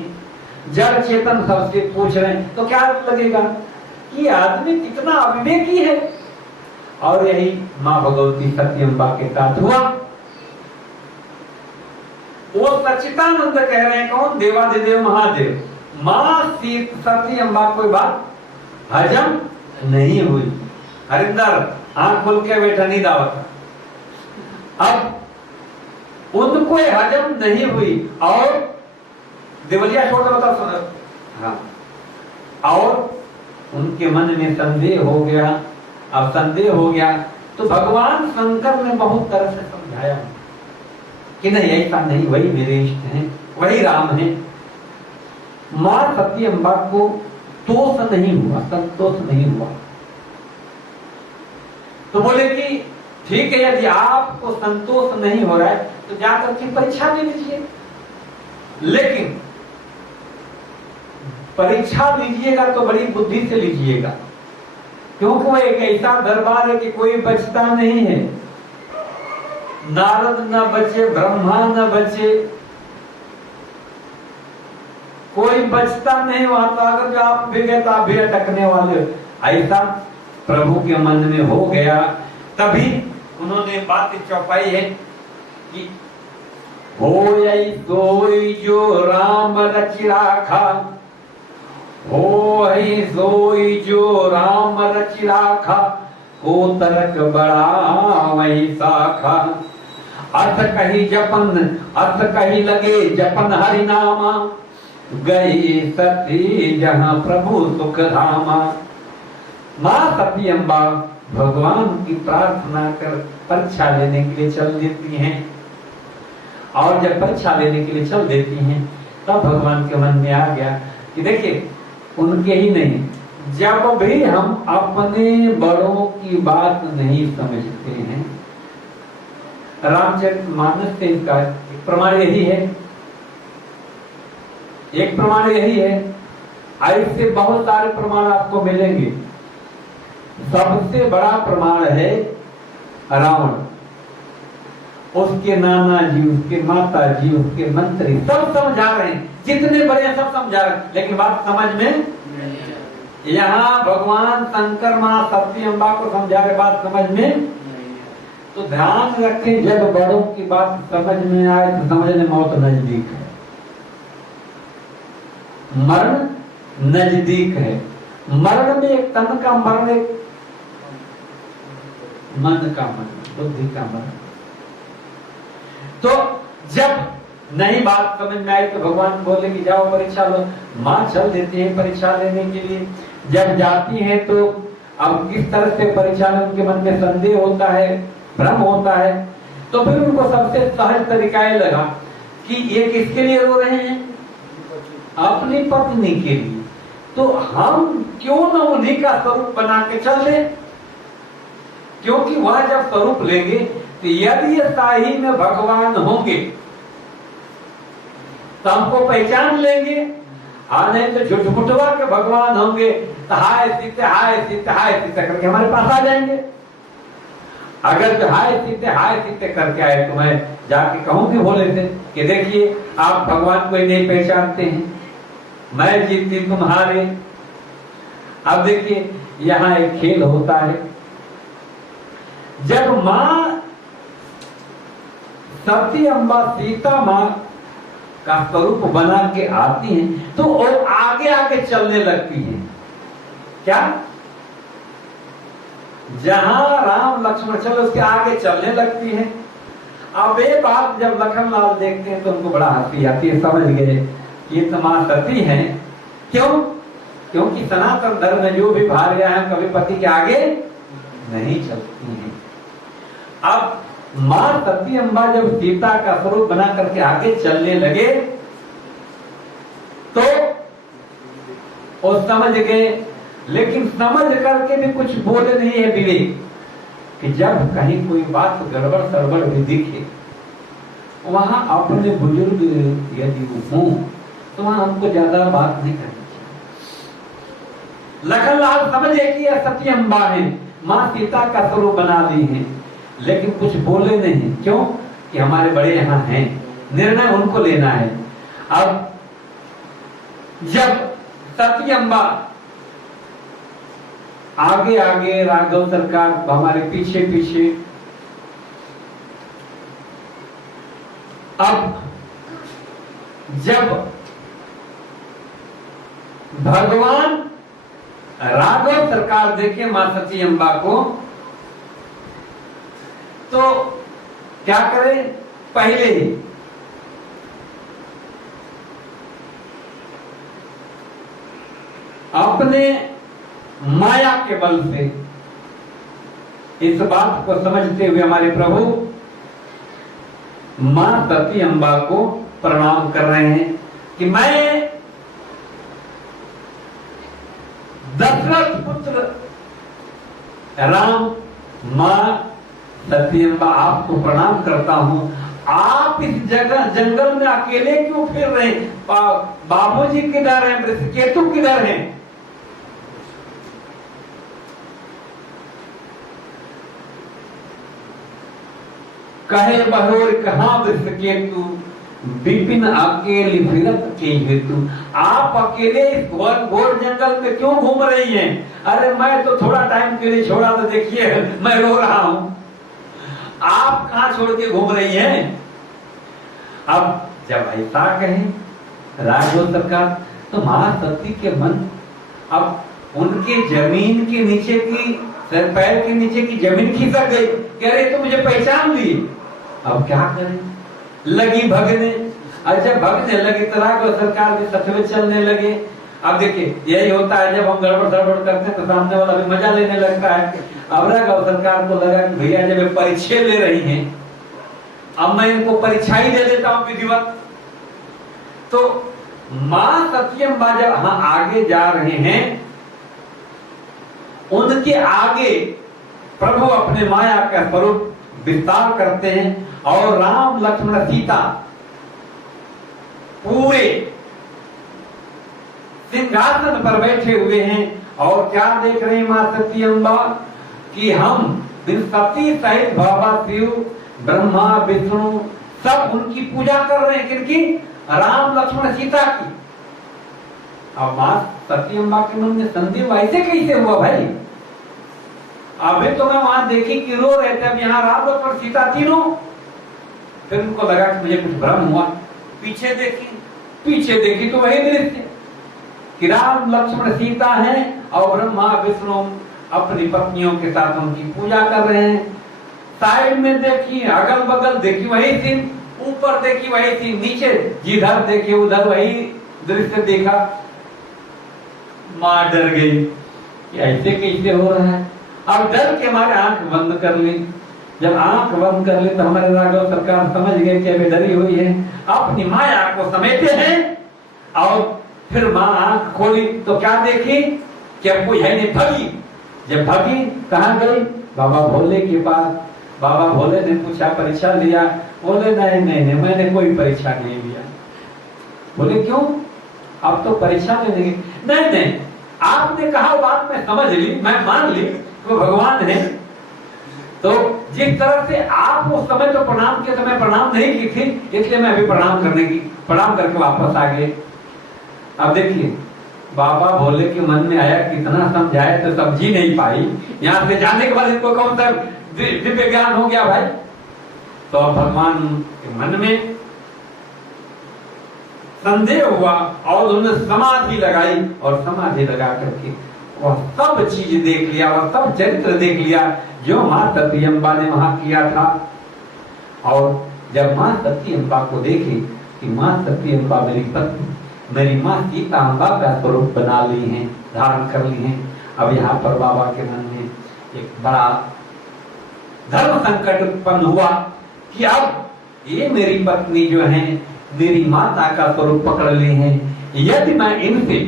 जड़ चेतन सबसे पूछ रहे हैं, तो क्या लगेगा कि आदमी कितना अविवेकी है। और यही मां भगवती सती अम्बा के साथ हुआ। वो सच्चिदानंद कह रहे हैं, कौन, देवादिदेव महादेव। मां सती अम्बा कोई बात हजम नहीं हुई। हरिंदर आंख खोल के बैठा, नहीं दावत। अब उनको हजम नहीं हुई और देवलिया छोड़ दो बताओ। हाँ, और उनके मन में संदेह हो गया। अब संदेह हो गया तो भगवान शंकर ने बहुत तरह से समझाया कि नहीं, ऐसा नहीं, वही मेरे इष्ट हैं, वही राम हैं। मां सती अम्बा को तोष नहीं हुआ, संतोष नहीं हुआ। तो बोले कि ठीक है, यदि आपको संतोष नहीं हो रहा है तो जाकर के परीक्षा दे लीजिए, लेकिन परीक्षा लीजिएगा तो बड़ी बुद्धि से लीजिएगा, क्योंकि वो एक ऐसा दरबार है कि कोई बचता नहीं है। नारद न बचे, ब्रह्मा न बचे, कोई बचता नहीं वहां। तो अगर जो आप भी गए तो आप भी अटकने वाले। ऐसा प्रभु के मन में हो गया। तभी उन्होंने बात चौपाई है कि होई सोई जो राम रच राखा, होई सोई जो राम रच राखा, को तरक बड़ा वही शाखा। अर्थ कही जपन, अर्थ कही लगे जपन हरि नामा, गई सती जहां प्रभु सुख धामा। मां सती अम्बा भगवान की प्रार्थना कर परीक्षा लेने के लिए चल देती हैं। और जब परीक्षा लेने के लिए चल देती हैं तब भगवान के मन में आ गया कि देखिए, उनके ही नहीं, जब भी हम अपने बड़ों की बात नहीं समझते हैं, रामचरितमानस से इसका एक प्रमाण यही है, एक प्रमाण यही है। ऐसे बहुत सारे प्रमाण आपको मिलेंगे। सबसे बड़ा प्रमाण है रावण। उसके नाना जी, उसके माता जी, उसके मंत्री सब समझा रहे हैं, जितने बड़े हैं सब समझा रहे हैं, लेकिन बात समझ में यहाँ भगवान शंकर मां सती अम्बा को समझा रहे, बात समझ में। तो ध्यान रखें, जब बड़ों की बात समझ में आए तो समझने मौत नजदीक है, मरण नजदीक है। मरण में एक तन का मरण, एक मन का मरण, बुद्धि का मरण। तो जब नहीं बात समझ में आई तो भगवान बोले कि जाओ परीक्षा लो। मां चल देती है परीक्षा लेने के लिए। जब जाती है तो अब किस तरह से परीक्षा में उनके मन में संदेह होता है, भ्रम होता है। तो फिर उनको सबसे सहज तरीका ये लगा कि ये किसके लिए रो रहे हैं, अपनी पत्नी के लिए। तो हम क्यों न उन्हीं का स्वरूप बना के चल दे, क्योंकि वह जब स्वरूप लेंगे तो यदि ये साही में भगवान होंगे तो हमको पहचान लेंगे, और नहीं तो झुठमुठवा के भगवान होंगे तो हाय सीते हाय सीते हाय सीते करके हमारे पास आ जाएंगे। अगर जो हाय सीते करके आए तो मैं जाके कहूंगी भोले से कि देखिए आप भगवान को ही नहीं पहचानते हैं, मैं जीती तुम्हारे। अब देखिए यहाँ एक खेल होता है, जब मां सती अम्बा सीता मां का स्वरूप बना के आती हैं तो वो आगे आगे चलने लगती हैं। क्या? जहां राम लक्ष्मण चले उसके आगे चलने लगती हैं। अब ये बात जब लखनलाल देखते हैं तो उनको बड़ा हंसी आती है, समझ गए ये तो मां सती हैं। क्यों? क्योंकि सनातन धर्म में जो भी भार्या है कभी पति के आगे नहीं चलती हैं। अब मां सती अम्बा जब सीता का स्वरूप बना करके आगे चलने लगे तो वो समझ गए, लेकिन समझ करके भी कुछ बोले नहीं है विवेक, कि जब कहीं कोई बात गड़बड़ सड़बड़ भी दिखे वहां अपने बुजुर्ग यदि हो तो वहां हमको ज्यादा बात नहीं करनी चाहिए। लखनलाल समझे कि यह सती अम्बा है, मां सीता का स्वरूप बना दी है, लेकिन कुछ बोले नहीं। क्यों? कि हमारे बड़े यहाँ हैं, निर्णय उनको लेना है। अब जब सती अम्बा आगे आगे, राघव सरकार हमारे पीछे पीछे, अब जब भगवान राघव सरकार देखे मां सती अम्बा को तो क्या करें, पहले ही अपने माया के बल से इस बात को समझते हुए हमारे प्रभु मां सती अम्बा को प्रणाम कर रहे हैं कि मैं दशरथ पुत्र राम मां सती अम्बा आपको प्रणाम करता हूं। आप इस जगह जंगल में अकेले क्यों फिर रहे? बाबूजी किधर हैं? वृषकेतु किधर हैं? कहे बहोर कहां वृषकेतु, विपिन अकेले फिरत के हेतु। आप अकेले इस घोर जंगल में क्यों घूम रही हैं? अरे मैं तो थोड़ा टाइम के लिए छोड़ा तो देखिए मैं रो रहा हूं। आप कहां छोड़ के घूम रही हैं? अब जब ऐसा कहे राघव सरकार तो महासती के मन अब उनके जमीन के नीचे की पैर के नीचे की जमीन खिसक गई। कह रहे तो मुझे पहचान ली। अब क्या करें? लगी भगने। और जब भगने लगे तो राघव सरकार भी सचवे चलने लगे। अब देखिए यही होता है जब हम गड़बड़ सड़बड़ करते हैं तो सामने वाला भी मजा लेने लगता है। अब राघव सरकार को लगा कि भैया जब ये परीक्षा ले रही हैं अब मैं इनको परीक्षा ही दे देता हूं विधिवत। तो मां सत्यम्बा जब आगे जा रहे हैं उनके आगे प्रभु अपने माया का स्वरूप विस्तार करते हैं और राम लक्ष्मण सीता पूरे सिंहासन पर बैठे हुए हैं। और क्या देख रहे हैं मां सती अम्बा कि हम सती सहित बाबा शिव ब्रह्मा विष्णु सब उनकी पूजा कर रहे हैं। किनकी? राम लक्ष्मण सीता की। अब मां सती अम्बा के मन में संदेह ऐसे कैसे हुआ भाई? अभी तो मैं वहां देखी कि रो रहे थे, अब यहाँ राम लक्ष्मण सीता तीनों। फिर उनको लगा कि मुझे कुछ भ्रम हुआ। पीछे देखी तो वही दृश्य कि राम लक्ष्मण सीता हैं और ब्रह्मा विष्णु अपनी पत्नियों के साथ उनकी पूजा कर रहे हैं। साइड में देखी, अगल बगल देखी वही सीन, ऊपर देखी वही सीन, नीचे जिधर देखी उधर वही दृश्य देखा। मां डर गई कि ऐसे कैसे हो रहा है। अब डर के मारे आंख बंद कर ली। जब आंख बंद कर ली तो हमारे राघव सरकार समझ गए कि अभी डरी हुई है। अपनी माया को समेटे हैं और फिर मां आंख खोली तो क्या देखी कि अब कोई है नहीं, भगी। जब भगी कहां गई? बाबा भोले के पास। बाबा भोले ने पूछा परीक्षा लिया? बोले नहीं मैंने कोई परीक्षा नहीं लिया। बोले क्यों? अब तो परीक्षा लेंगे। नहीं आपने कहा बात मैं समझ ली, मैं मान ली वो भगवान है। तो जिस तरह से आप उस समय तो प्रणाम किया तो मैं प्रणाम नहीं की थी, इसलिए मैं अभी प्रणाम करके वापस आ गए। अब देखिए बाबा भोले के मन में आया कितना समझाए तो समझी नहीं पाई। यहाँ से जाने के बाद इनको कौन सा दिव्य ज्ञान हो गया भाई? तो अब भगवान के मन में संदेह हुआ और उन्होंने समाधि लगाई और समाधि लगा करके वह सब चीज देख लिया और सब चरित्र देख लिया जो मां सती अम्बा ने वहां किया था। और जब मां सती अम्बा को देखे कि मां सती अम्बा मेरी पत्नी, मेरी मां सीता अम्बा का स्वरूप बना ली है, धारण कर ली है। अब यहाँ पर बाबा के मन में एक बड़ा धर्म संकट उत्पन्न हुआ कि अब ये मेरी पत्नी जो है मेरी माता का स्वरूप पकड़ ली है। यदि मैं इनसे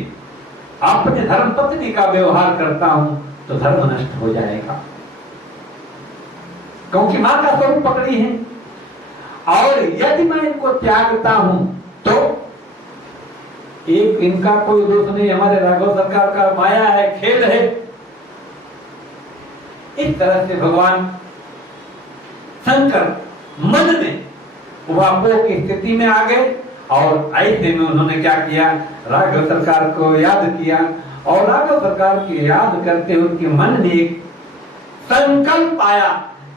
अपने धर्म पत्नी का व्यवहार करता हूं तो धर्म नष्ट हो जाएगा, क्योंकि मां का स्वरूप पकड़ी है। और यदि मैं इनको त्यागता हूं तो एक इनका कोई दोष नहीं, हमारे राघव सरकार का माया है, खेल है। इस तरह से भगवान शंकर मन में वापों की स्थिति में आ गए और ऐसे में उन्होंने क्या किया? राघव सरकार को याद किया और राघव सरकार की याद करते हुए उनके मन में एक संकल्प आया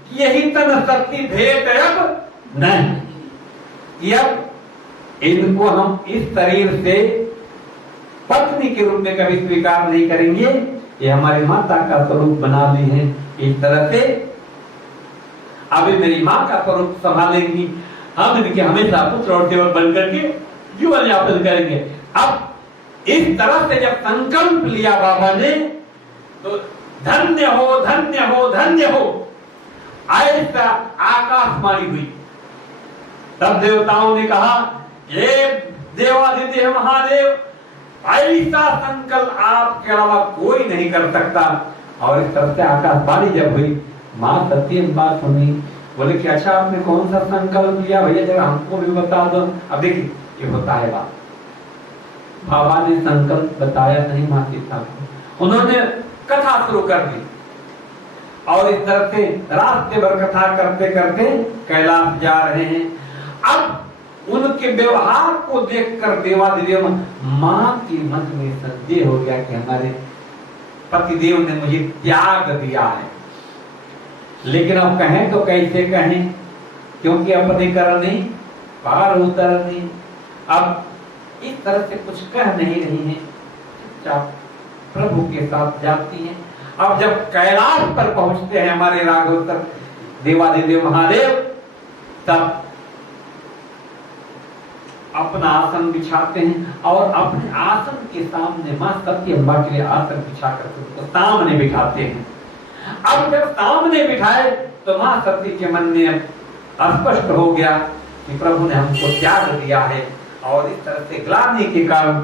कि यही तन शक्ति भेंट अब नहीं, कि अब इनको हम इस शरीर से पत्नी के रूप में कभी स्वीकार नहीं करेंगे। ये हमारी माता का स्वरूप बना ली है। इस तरह से अभी मेरी मां का स्वरूप संभालेंगी, हम इनके हमेशा पुत्र और सेवक बनकर के जीवन यापन करेंगे। अब इस तरह से जब संकल्प लिया बाबा ने, तो धन्य हो धन्य हो धन्य हो, ऐसा आकाशवाणी हुई। तब देवताओं ने कहा, ये देवाधिदेव महादेव, ऐसा संकल्प आपके अलावा कोई नहीं कर सकता। और इस तरह से आकाशवाणी जब हुई, माँ सती बात सुनी, बोले कि अच्छा आपने कौन सा संकल्प लिया भैया, जरा हमको भी बता दो। अब देखिए ये होता है बात, बाबा ने संकल्प बताया नहीं माँ सीता को, उन्होंने कथा शुरू कर दी। और इस तरह से रास्ते भर कथा करते करते कैलाश जा रहे हैं। अब उनके व्यवहार को देखकर देवाधिदेव माँ के मन में संदेह हो गया कि हमारे पतिदेव ने मुझे त्याग दिया है। लेकिन अब कहें तो कैसे कहें, क्योंकि अपने करनी पार उतरनी। अब इस तरह से कुछ कह नहीं रही है, चुपचाप प्रभु के साथ जाती हैं। अब जब कैलाश पर पहुंचते हैं हमारे राघवोत्तर देवाधिदेव महादेव, तब अपना आसन बिछाते हैं और अपने आसन के सामने मां सती अम्बा के लिए आसन बिछाकर उसको सामने बिठाते हैं। अब जब सामने बिठाए तो मां सती के मन में स्पष्ट हो गया कि प्रभु ने हमको त्याग दिया है। और इस तरह से ग्लानि के कारण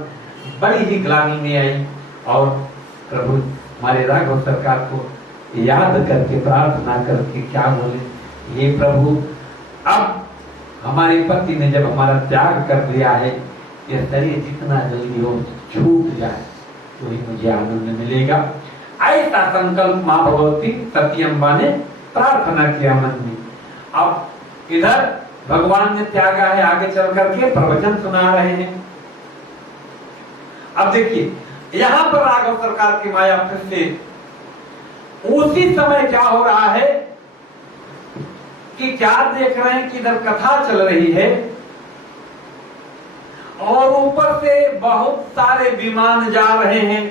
बड़ी ही ग्लानि में आई। और प्रभु हमारे राघव सरकार को याद करके प्रार्थना करके क्या बोले, हे प्रभु, अब हमारे पति ने जब हमारा त्याग कर दिया है, यह शरीर जितना जल्दी हो छूट जाए तो ही मुझे आनंद मिलेगा। ऐसा संकल्प मां भगवती सती अम्बा ने प्रार्थना किया मन में। अब इधर भगवान ने त्यागा है, आगे चल करके प्रवचन सुना रहे हैं। अब देखिए यहां पर राघव सरकार की माया फिर से उसी समय क्या हो रहा है कि क्या देख रहे हैं कि इधर कथा चल रही है और ऊपर से बहुत सारे विमान जा रहे हैं।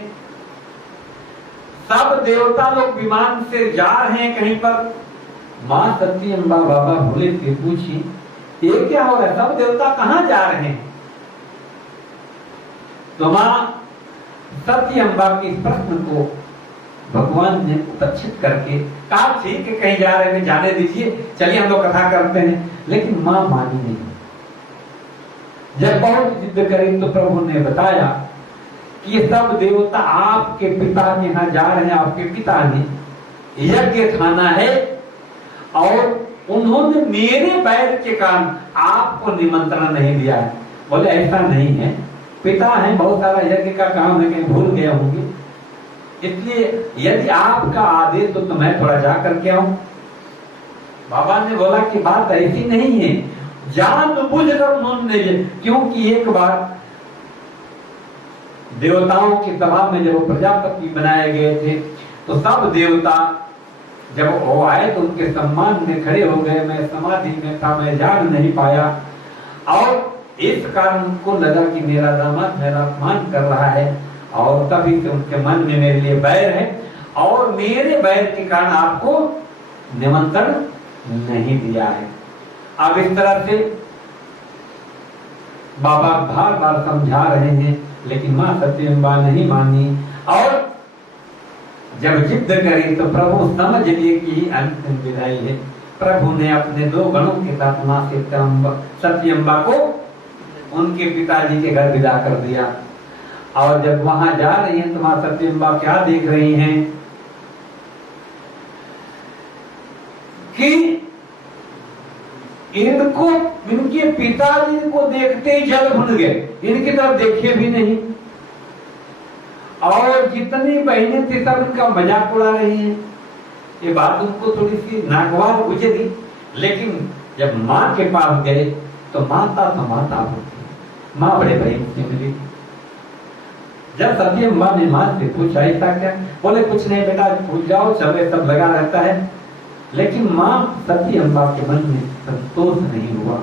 सब देवता लोग विमान से जा रहे हैं कहीं पर। मां सती अम्बा बाबा भोले से पूछी, ये क्या हो रहा है, सब देवता कहां जा रहे हैं? तो मां सती अम्बा के इस प्रश्न को भगवान ने उपस्थित करके कहा, ठीक है कहीं जा रहे हैं जाने दीजिए, चलिए हम लोग कथा करते हैं। लेकिन मां मानी नहीं। जब बहुत जिद करी तो प्रभु ने बताया कि ये सब देवता आपके पिता के यहाँ जा रहे हैं, आपके पिता ने यज्ञ ठाना है और उन्होंने मेरे बैर के कारण आपको निमंत्रण नहीं दिया है। बोले ऐसा नहीं है, पिता है, बहुत सारा यज्ञ का काम है, कहीं भूल गए होंगे, इसलिए यदि आपका आदेश तो मैं थोड़ा जा करके आऊं। बाबा ने बोला कि बात ऐसी नहीं है, जानबूझकर उन्होंने, क्योंकि एक बार देवताओं की सभा में जब प्रजापति बनाए गए थे तो सब देवता जब वो आए तो उनके सम्मान में खड़े हो गए। मैं समाधि में था, मैं जान नहीं पाया और इस कारण उनको लगा कि मेरा दामाद मेरा अपमान कर रहा है और तभी से उनके मन में मेरे लिए बैर है और मेरे बैर के कारण आपको निमंत्रण नहीं दिया है। अब इस तरह से बाबा बार बार समझा रहे हैं, लेकिन मां सती अम्बा नहीं मानी और जब जिद करी तो प्रभु समझ लिए कि अंतिम विदाई है। प्रभु ने अपने दो गणों के साथ मां सती अम्बा को उनके पिताजी के घर विदा कर दिया। और जब वहां जा रही हैं तो मां सती अम्बा क्या देख रही हैं कि इनको, इनके पिताजी को देखते ही जल भुन गए, इनकी तरफ देखे भी नहीं और जितनी बहनें थी सब इनका मजाक उड़ा रही हैं। ये बात उनको थोड़ी सी नागवार गुजरी, लेकिन जब माँ के पास गए तो माता तो माता होती, माँ बड़े प्रेम से मिली। जब सती अम्बा ने माँ से पूछा ऐसा क्या, बोले कुछ नहीं बेटा, भूल जाओ, चले सब लगा रहता है। लेकिन माँ सती अम्बा के मन में संतोष नहीं हुआ।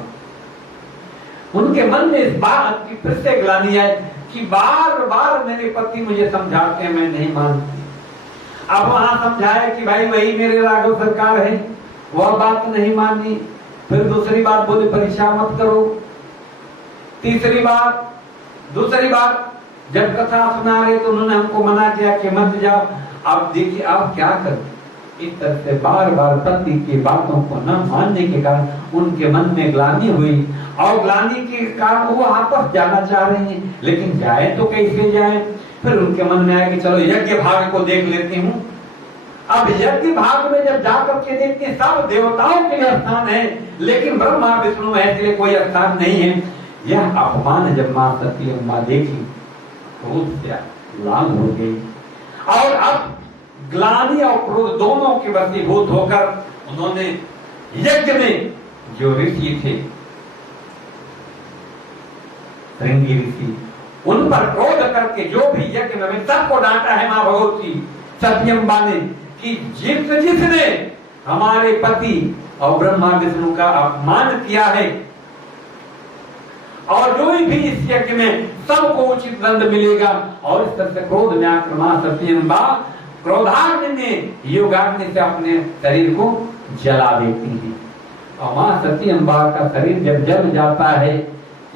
उनके मन में इस बात की फिर से ग्लानि है कि बार बार मेरे पति मुझे समझाते हैं, मैं नहीं मानती। अब वहां समझाया कि भाई वही मेरे राघव सरकार है, वह बात नहीं मानी। फिर दूसरी बात बोले परीक्षा मत करो, तीसरी बात, दूसरी बात जब कथा सुना रहे तो उन्होंने हमको मना किया कि मत जाओ। अब देखिए आप क्या करें, इस तरह से बार बार पति की बातों को न मानने के कारण उनके मन में ग्लानि हुई, और ग्लानि के कारण वो वापस जाना चाह रहे हैं, लेकिन जाए तो कैसे जाए। फिर उनके मन में आया कि चलो यज्ञ भाग को देख लेती हूँ। अब यज्ञ भाग में जब जाकर के देखते सब देवताओं के लिए स्थान है, लेकिन ब्रह्मा विष्णु महेश के लिए कोई स्थान नहीं है। यह अपमान जब मां सती अम्बा देखी, क्रोध से लाल हो गई, और अब ग्लानि और क्रोध दोनों के वशीभूत होकर उन्होंने यज्ञ में जो ऋषि थे, श्रृंगी ऋषि, उन पर क्रोध करके जो भी यज्ञ में सबको डांटा है मां भगवती सती अम्बा ने कि जिसने हमारे पति और ब्रह्मा विष्णु का अपमान किया है, और जो भी इस यज्ञ में सबको उचित दंड मिलेगा। और इस तरह से क्रोध में आकर मां सती अम्बा क्रोधाग्नि में योगाग्नि से अपने शरीर को जला देती है। और मां सती अम्बा का शरीर जब जल जाता है,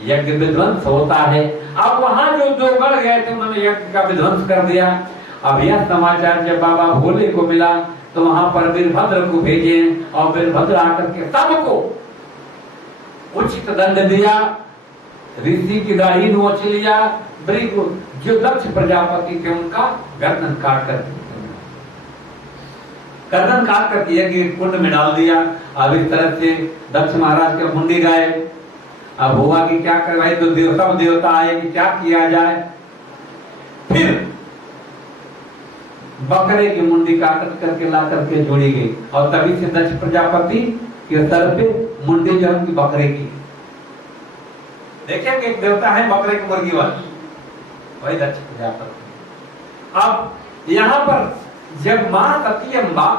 यज्ञ विध्वंस होता है। अब वहां जो गण गए थे उन्होंने यज्ञ का विध्वंस कर दिया। अब यह समाचार जब बाबा भोले को मिला तो वहां पर वीरभद्र को भेजे, और वीरभद्र आकर के सबको उचित दंड दिया। ऋषि की दाढ़ी नोच लिया, जो दक्ष प्रजापति थे उनका गर्दन काट कर यज्ञ कुंड में डाल दिया। अब इस तरह से दक्ष महाराज के मुंडी गए। अब हुआ कि क्या कर भाई, तो सब देवता आए कि क्या किया जाए। फिर बकरे की मुंडी काट करके ला करके जोड़ी गई, और तभी से दक्ष प्रजापति के सर पे मुंडी जो उनकी बकरे की। देखिए एक देवता है बकरे की मुर्गी वाली, वही दक्ष प्रजापति। अब यहाँ पर जब मां सती अम्बा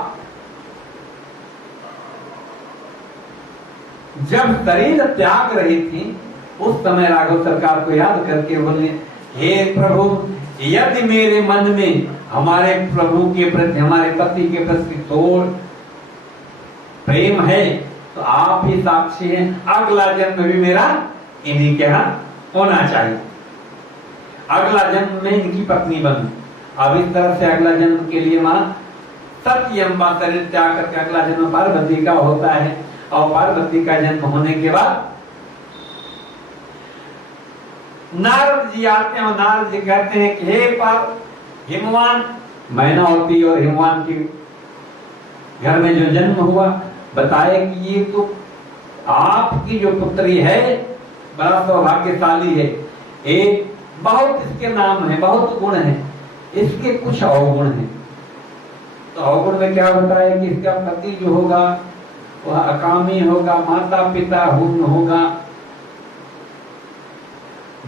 जब शरीर त्याग रही थी, उस समय राघव सरकार को याद करके बोले, हे प्रभु, यदि मेरे मन में हमारे प्रभु के प्रति, हमारे पति के प्रति थोड़ प्रेम है तो आप ही साक्षी हैं, अगला जन्म भी मेरा इन्हीं के यहाँ होना चाहिए, अगला जन्म में इनकी पत्नी बनूं। अब इस तरह से अगला जन्म के लिए मां सती अम्बा शरीर त्याग करके अगला जन्म पार्वती का होता है। और पार्वती का जन्म होने के बाद नारद जी आते हैं, और नारद जी कहते हैं कि हे पार हिमवान, मैनावती और हिमवान के घर में जो जन्म हुआ, बताए कि ये तो आपकी जो पुत्री है बड़ा सौभाग्यशाली है, एक बहुत इसके नाम है, बहुत गुण है, इसके कुछ अवगुण हैं। तो अवगुण में क्या बताया कि इसका पति जो होगा वह अकामी होगा, माता पिता हून होगा,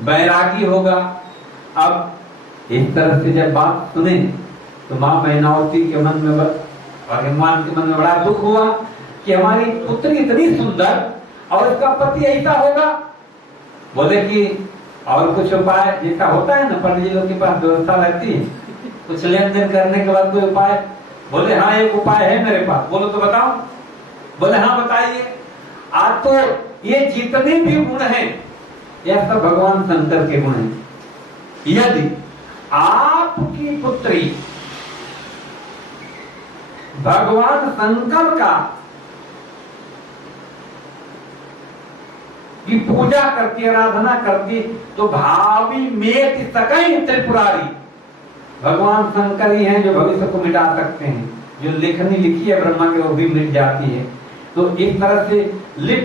बैरागी होगा। अब इस तरह से जब बात सुने तो मां मैनावती के मन में और हिमवान के मन में बड़ा दुख हुआ कि हमारी पुत्री इतनी सुंदर और इसका पति ऐसा होगा। बोले कि और कुछ उपाय, जैसा होता है ना पंडित जी लोग के पास व्यवस्था रहती है कुछ लेन देन करने के बाद कोई उपाय। बोले हाँ एक उपाय है मेरे पास। बोलो तो बताओ। बोले हाँ बताइए। आज तो ये जितने भी गुण हैं यह सब भगवान शंकर के गुण हैं। यदि आपकी पुत्री भगवान शंकर का की पूजा करती, आराधना करती, तो भावी मेति सकई त्रिपुरारी, भगवान शंकर ही हैं जो भविष्य को मिटा सकते हैं। जो लेखनी लिखी है ब्रह्मा के वो भी मिट जाती है, तो इस तरह से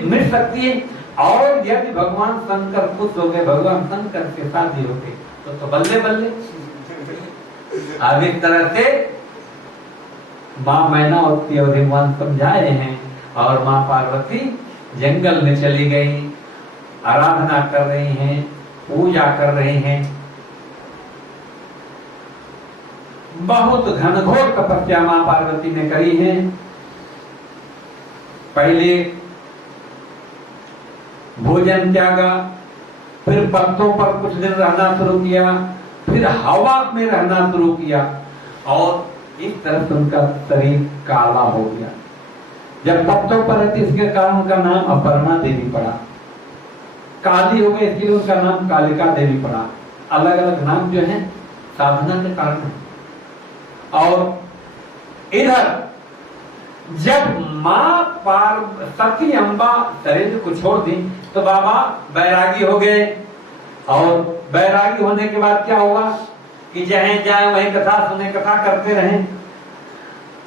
मिट सकती है। और यदि भगवान शंकर खुश हो गए, भगवान शंकर के शादी हो गई तो बल्ले बल्ले। अब इस तरह से मां मैनावती और हिमवान समझाए हैं, और मां पार्वती जंगल में चली गई, आराधना कर रही हैं, पूजा कर रही हैं। बहुत घनघोर तपस्या मां पार्वती ने करी है। पहले भोजन त्यागा, फिर पत्तों पर कुछ दिन रहना शुरू किया, फिर हवा में रहना शुरू किया, और इस तरह से उनका शरीर काला हो गया। जब पत्तों पर रहती इसके कारण उनका नाम अपर्णा देवी पड़ा। काली हो गई इसलिए उनका नाम कालिका देवी पड़ा। अलग अलग नाम जो है साधना के कारण है। और इधर जब माँ सती अम्बा शरीर को छोड़ दी तो बाबा बैरागी हो गए। और बैरागी होने के बाद क्या हुआ कि जहाँ जाए वहीं कथा सुने, कथा करते रहे।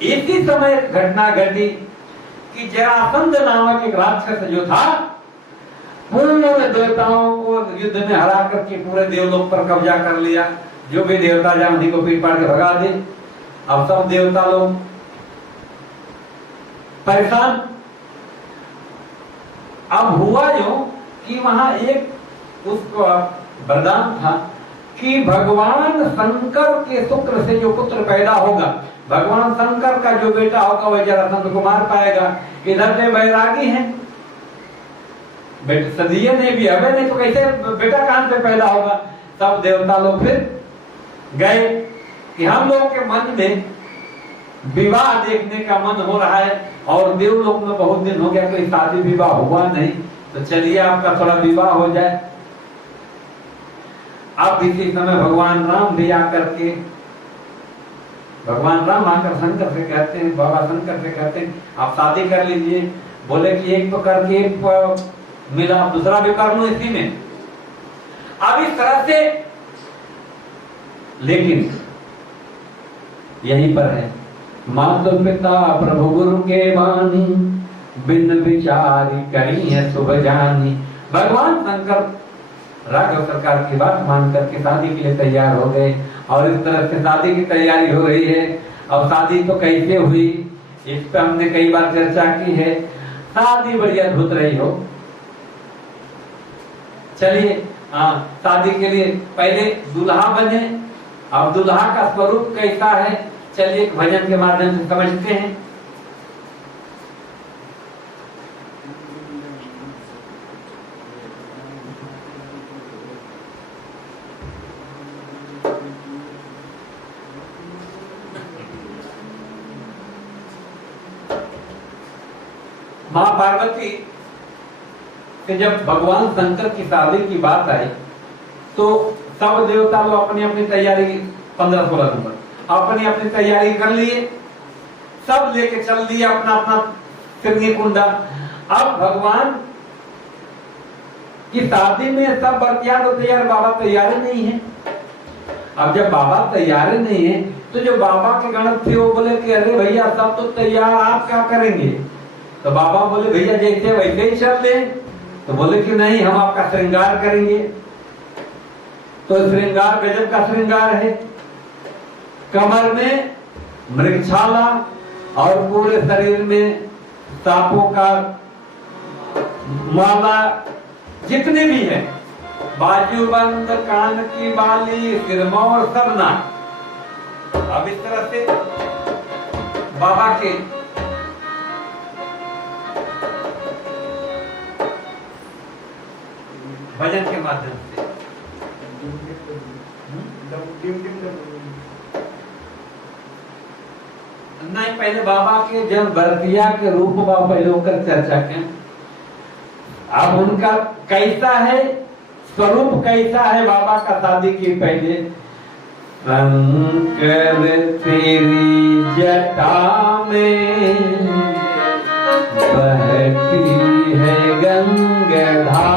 इसी समय घटना घटी कि जरासंध नामक एक राक्षस जो था पूरे देवताओं को युद्ध में हरा करके पूरे देवलोक पर कब्जा कर लिया। जो भी देवता जाए उन्हीं को पीट पाट के भगा दे। अब सब देवता लोग परेशान। अब हुआ यूं कि वहां एक उसको वरदान था कि भगवान शंकर के शुक्र से जो पुत्र पैदा होगा, भगवान शंकर का जो बेटा होगा वह जरासंध को मार पाएगा। इधर पे बैरागी हैं, बेटे सदिये ने भी हमें नहीं तो कैसे बेटा कहां से पैदा होगा। सब देवता लोग फिर गए कि हम लोग के मन में विवाह देखने का मन हो रहा है और देवलोक में बहुत दिन हो गया कोई शादी विवाह हुआ नहीं, तो चलिए आपका थोड़ा विवाह हो जाए। अब इसी समय भगवान राम भी आकर के, भगवान राम आकर शंकर से कहते हैं, बाबा शंकर से कहते हैं आप शादी कर लीजिए। बोले कि एक तो करके एक मिला, दूसरा भी कर लो इसी में। अब इस तरह से, लेकिन यहीं पर है माता पिता प्रभु गुरु के वाणी, बिन विचारी करी है शुभ जानी। भगवान शंकर राघव सरकार की बात मान करके शादी के लिए तैयार हो गए और इस तरह से शादी की तैयारी हो रही है। अब शादी तो कैसे हुई इस पे हमने कई बार चर्चा की है। शादी बड़ी अद्भुत रही हो। चलिए शादी के लिए पहले दूल्हा बने। अब दूल्हा का स्वरूप कैसा है चलिए एक भजन के माध्यम से समझते हैं। मां पार्वती से जब भगवान शंकर की शादी की बात आई तो सब देवता लोग अपनी अपनी तैयारी 15-16 नंबर अपनी अपनी तैयारी कर लिए, सब लेके चल दिए अपना अपना सिरनी कुंडा। अब भगवान की शादी में सब बर्तियां तो तैयार, बाबा तैयार नहीं है। अब जब बाबा तैयार नहीं है तो जो बाबा के गण थे वो बोले कि अरे भैया सब तो तैयार, आप क्या करेंगे। तो बाबा बोले भैया जैसे वैसे ही चल ले। तो बोले कि नहीं हम आपका श्रृंगार करेंगे। तो श्रृंगार गजब का श्रृंगार है, कमर में मृगछाला और पूरे शरीर में सांपों का माला जितने भी है, बाजूबंद, कान की बाली, सिरमौर, सरना। अब इस तरह से बाबा के भजन के माध्यम से नहीं, पहले बाबा के जब बरतिया के रूप बाबा पहले होकर चर्चा के अब उनका कैसा है स्वरूप, कैसा है बाबा का शादी की पहले। शंकर तेरी जटा में बहती है गंगाधारा,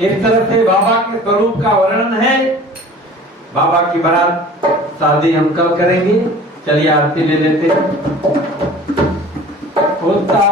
इस तरह से बाबा के स्वरूप का वर्णन है। बाबा की बारात शादी हम कल करेंगे। चलिए आरती ले लेते हैं। होता